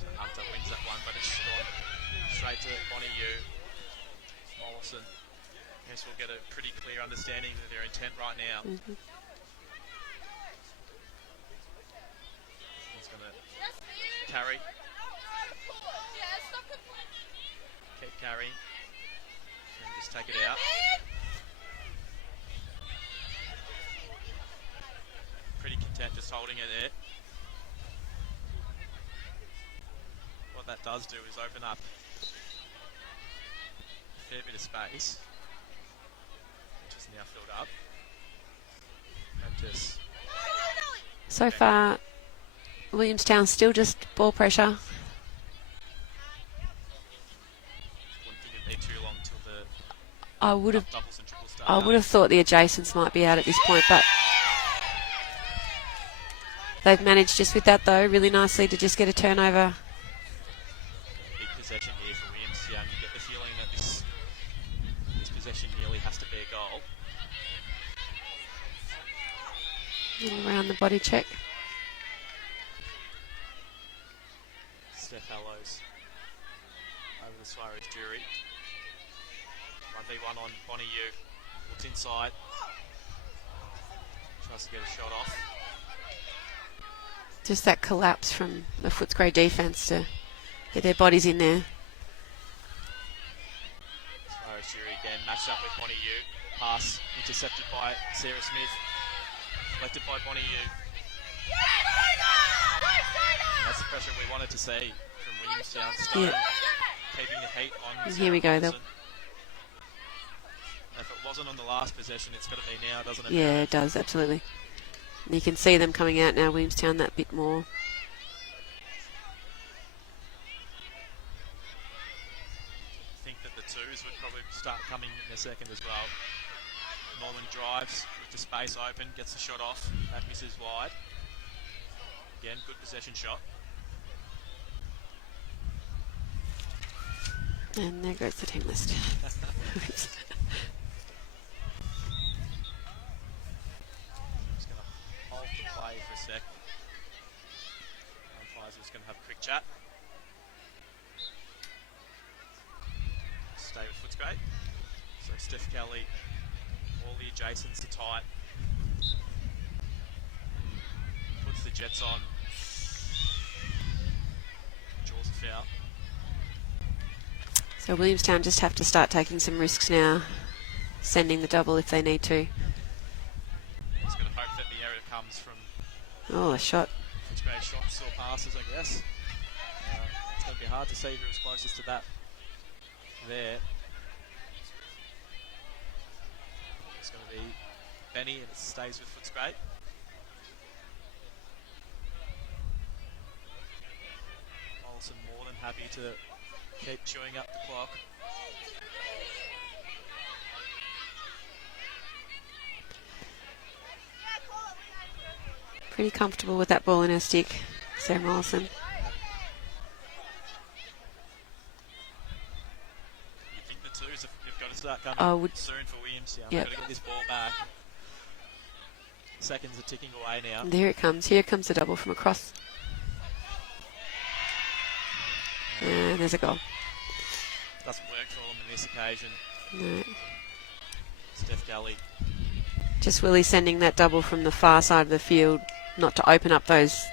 So Hunter wins that one, but it's gone straight to Bonnie Yu. Mollison. Yes, we'll get a pretty clear understanding of their intent right now. Mm-hmm. He's going to carry. Keep carrying. And just take it out. Pretty content just holding it there. that does do is open up a fair bit of space, which is now filled up. And just So far, Williamstown still just ball pressure. wouldn't think it'd be too long till the I would have doubles and triples start. I would have thought the adjacents might be out at this point, but they've managed just with that though really nicely to just get a turnover. Big possession here for Williamstown. You get the feeling that this possession nearly has to be a goal. Little around the body check. Steph Hallows over as far as Jury. 1v1 on Bonnie-U. Looks inside. Tries to get a shot off. Just that collapse from the Footscray defence to get their bodies in there. As far as Jury again, matched up with Bonnie-U. Pass intercepted by Sarah Smith. Collected by Bonnie-U. That's the pressure we wanted to see from Williamstown. Stone keeping the heat on. And here we go. If it wasn't on the last possession, it's got to be now, doesn't it? Yeah, it does, absolutely. And you can see them coming out now, Williamstown, that bit more. I think that the twos would probably start coming in a second as well. Norman drives with the space open, gets the shot off. That misses wide. Again, good possession shot. And there goes the team list. Just going to hold the play for a sec. Umpires just going to have a quick chat. Stay with Footscray. So Steph Kelly, all the adjacents are tight. Puts the Jets on. Draws a foul. So Williamstown just have to start taking some risks now, sending the double if they need to. Just going to hope that the error comes from Oh, a shot. Footscray shots or passes, I guess. It's going to be hard to see who is closest to that there. It's going to be Benny, and it stays with Footscray. Olsen more than happy to keep chewing up the clock. Pretty comfortable with that ball in her stick, Sarah Mollison. You think the twos have got to start coming soon for Williamstown. Yep. They've got to get this ball back. Seconds are ticking away now. There it comes. Here comes the double from across. And there's a goal. Doesn't work for them in this occasion. No. Steph Gully. Just Willie sending that double from the far side of the field, not to open up those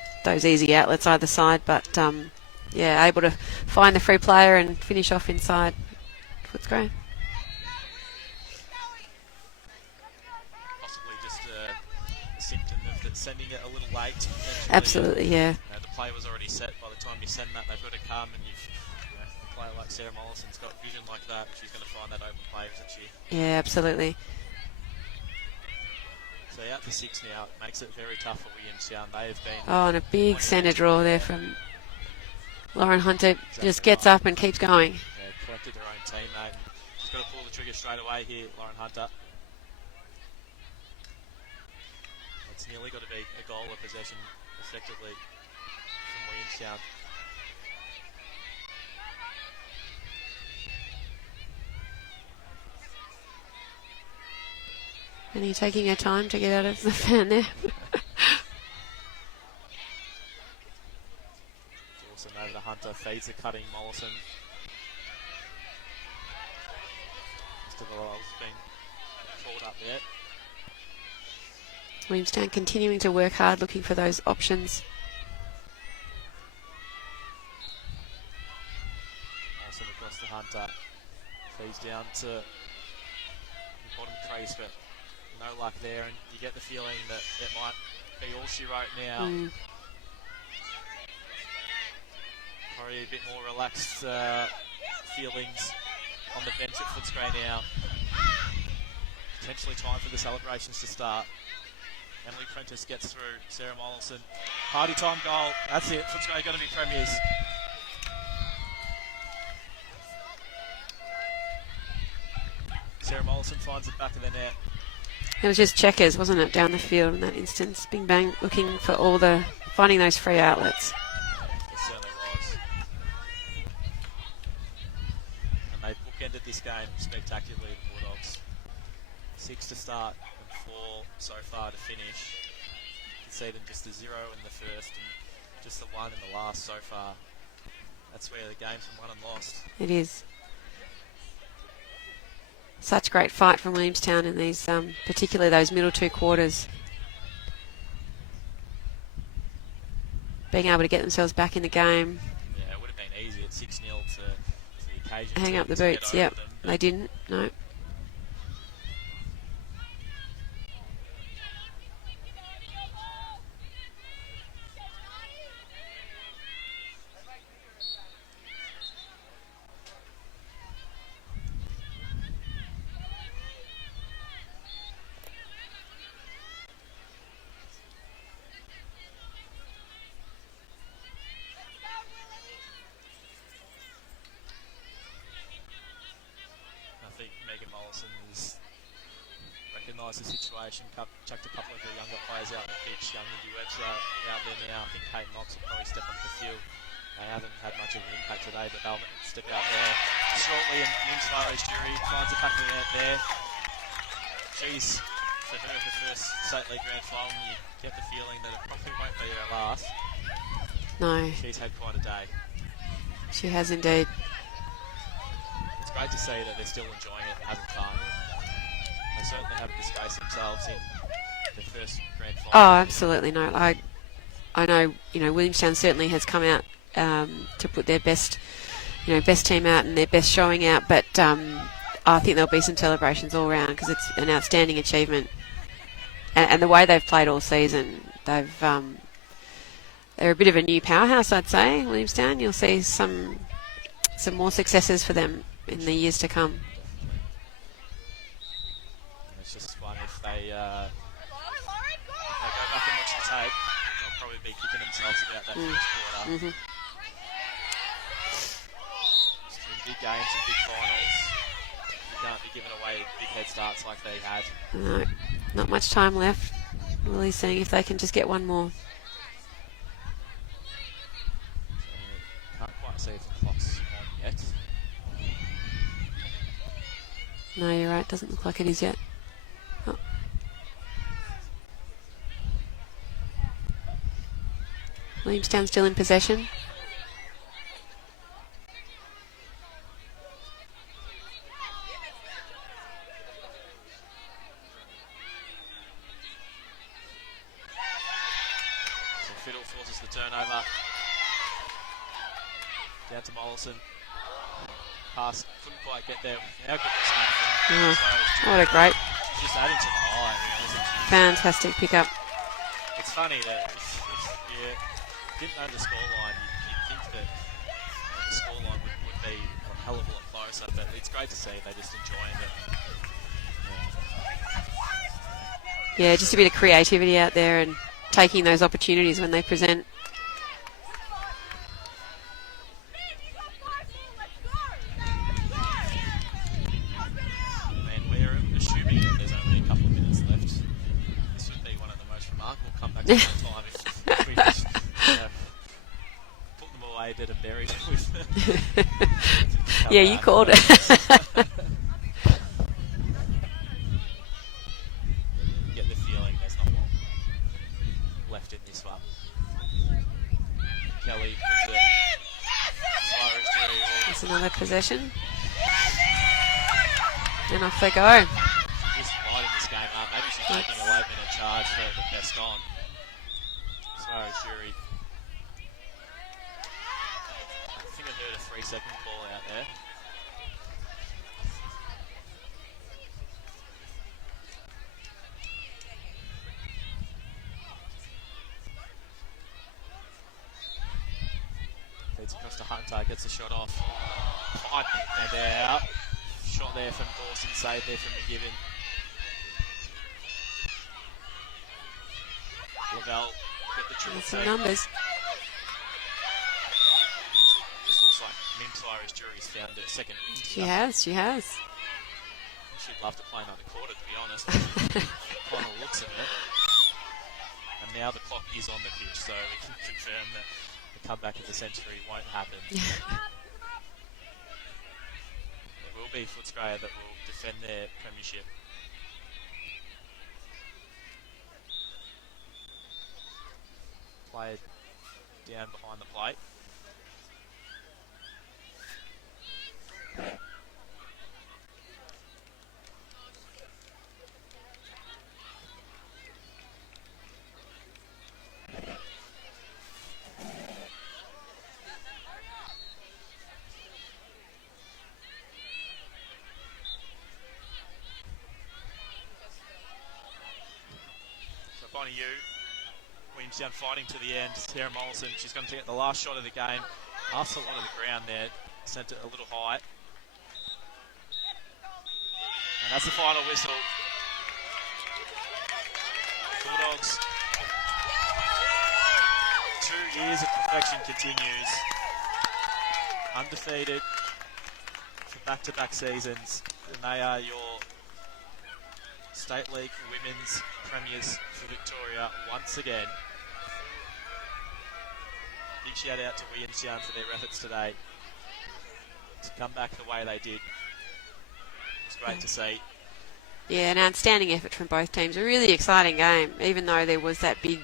easy outlets either side, but yeah, able to find the free player and finish off inside Footscray. Possibly just a symptom of that sending it a little late. Eventually. Absolutely, yeah. The play was already set. By the time you send that, they've got to come, and a player like Sarah Mollison's got vision like that. She's going to find that open play, isn't she? Yeah, absolutely. So out to 6 now. It makes it very tough for Williamstown. They have been... Oh, and a big centre draw there from Lauren Hunter. Exactly Just gets right. up and keeps going. Yeah, collected her own teammate. She's got to pull the trigger straight away here, Lauren Hunter. It's nearly got to be a goal of possession, effectively, from Williamstown. And you're taking her time to get out of the fan there. Dawson over to Hunter, feeds the cutting Mollison. Mr. Valle's been called up there. Williamstown continuing to work hard, looking for those options. Mollison across to Hunter. Feeds down to the bottom crease, but no luck there, and you get the feeling that it might be all she wrote now. be a bit more relaxed feelings on the bench at Footscray now. Potentially time for the celebrations to start. Emily Prentice gets through. Sarah Mollison. Party time goal. That's it. Footscray going to be premiers. Sarah Mollison finds it back of the net. It was just checkers, wasn't it, down the field in that instance? Bing bang, looking for finding those free outlets. It certainly was. And they bookended this game spectacularly, the Bulldogs. 6 to start and 4 so far to finish. You can see them just a 0 in the first and just the 1 in the last so far. That's where the game's been won and lost. It is. Such great fight from Williamstown in these, particularly those middle 2 quarters. Being able to get themselves back in the game. Yeah, it would have been easy at 6-0 for the occasion. Hang up the boots, yep. They didn't, no. The situation, chucked a couple of the younger players out on the pitch. Young Indy Webster out there now. I think Kate Knox will probably step onto the field. They haven't had much of an impact today, but they'll step out there shortly. And Min Suarez Jury finds a couple of out there. She's, for her, the first state league grand final. You get the feeling that it probably won't be her last. No. She's had quite a day. She has indeed. It's great to see that they're still enjoying it and having fun. They certainly haven't disgraced themselves in the first grand final. Oh, absolutely no. I know, Williamstown certainly has come out to put their best team out and their best showing out, but I think there'll be some celebrations all round because it's an outstanding achievement. And the way they've played all season, they're a bit of a new powerhouse, I'd say, Williamstown. You'll see some more successes for them in the years to come. It's just fun if they go back and watch the tape, they'll probably be kicking themselves about that first quarter. Mm-hmm. So in big games and big finals, you can't be giving away big head starts like they had. No, not much time left. Really seeing if they can just get one more. Can't quite see if the clock's on yet. No, you're right. Doesn't look like it is yet. Oh. Williamstown still in possession. So Fiddle forces the turnover. Down to Mollison. Pass, couldn't quite get there. How good was that? What a great, She's just adding to the eye, isn't she? fantastic pickup. It's funny that if you didn't know the scoreline, you'd think that the scoreline would be a hell of a lot closer, but it's great to see they're just enjoying it. Yeah, just a bit of creativity out there and taking those opportunities when they present. And we're assuming that there's only a couple of minutes left. This would be one of the most remarkable comebacks of all time if we just put them away dead and buried with Yeah, you called it. Get the feeling there's not long left in this one. Kelly with it. Cyrus Jerry. That's another possession. And off they go. Just lighting this game up. Maybe she's taking a late minute charge for the best on. Cyrus Jury. I think I heard a 3-second call out there. Leads across to Hunter gets the shot off. Pipe and out. Shot there from Dawson, save there from McGibbon. Lavelle get the triple Some take. numbers. This looks like Mimsire Jury's found a second. She has. She'd love to play another quarter, to be honest. Kind of looks of it. And now the clock is on the pitch, so we can confirm that the comeback of the century won't happen. There will be Footscray that will defend their premiership. Play it down behind the plate. So Bonnie Yu, Williamstown fighting to the end. Sarah Mollison, she's going to get the last shot of the game. Asked a lot of the ground there, sent it a little high. And that's the final whistle. Bulldogs. 2 years of perfection continues. Undefeated for back-to-back seasons. And they are your State League Women's Premiers for Victoria once again. Big shout out to Williamstown for their efforts today to come back the way they did. It's great to see. Yeah, an outstanding effort from both teams. A really exciting game, even though there was that big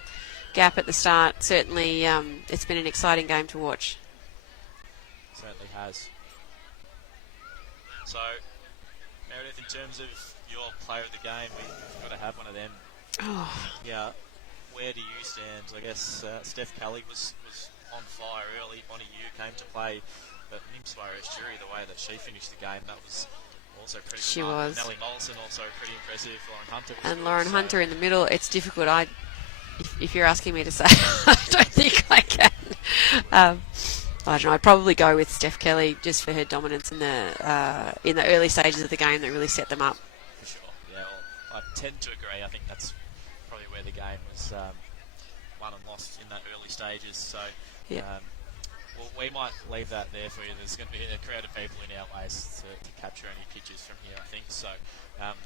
gap at the start. Certainly, it's been an exciting game to watch. Certainly has. So, Meredith, in terms of your player of the game, we've got to have one of them. Oh, Yeah, where do you stand? I guess Steph Kelly was on fire early. Bonnie Yu came to play, but Nim Suarez Jury, the way that she finished the game, that was also pretty She remarkable. was. Nellie Mollison also pretty impressive. Lauren Hunter was and good, Lauren so- Hunter in the middle. It's difficult. If you're asking me to say, I don't think I can. I don't know. I'd probably go with Steph Kelly just for her dominance in the early stages of the game that really set them up. For sure, yeah. Well, I tend to agree. I think that's probably where the game was won and lost in that early stages. So, Yeah. well, we might leave that there for you. There's going to be a crowd of people in our ways to capture any pictures from here, I think. So,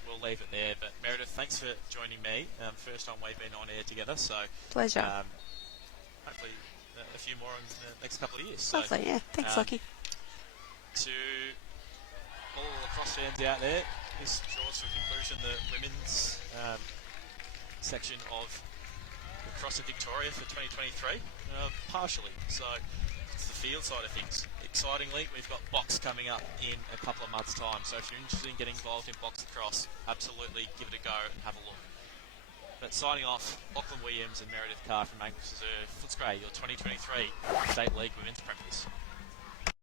we'll leave it there. But Meredith, thanks for joining me. First time we've been on air together. So, Pleasure. hopefully a few more in the next couple of years. So, Lovely. Yeah. Thanks, Lucky. to all the lacrosse fans out there, this draws to a conclusion the women's section of Lacrosse in Victoria for 2023, partially. So it's the field side of things. Excitingly, we've got box coming up in a couple of months' time. So if you're interested in getting involved in box lacrosse, absolutely give it a go and have a look. But signing off, Lachlan Williams and Meredith Carr from Angliss Reserve, Footscray, your 2023 State League Women's Premiers.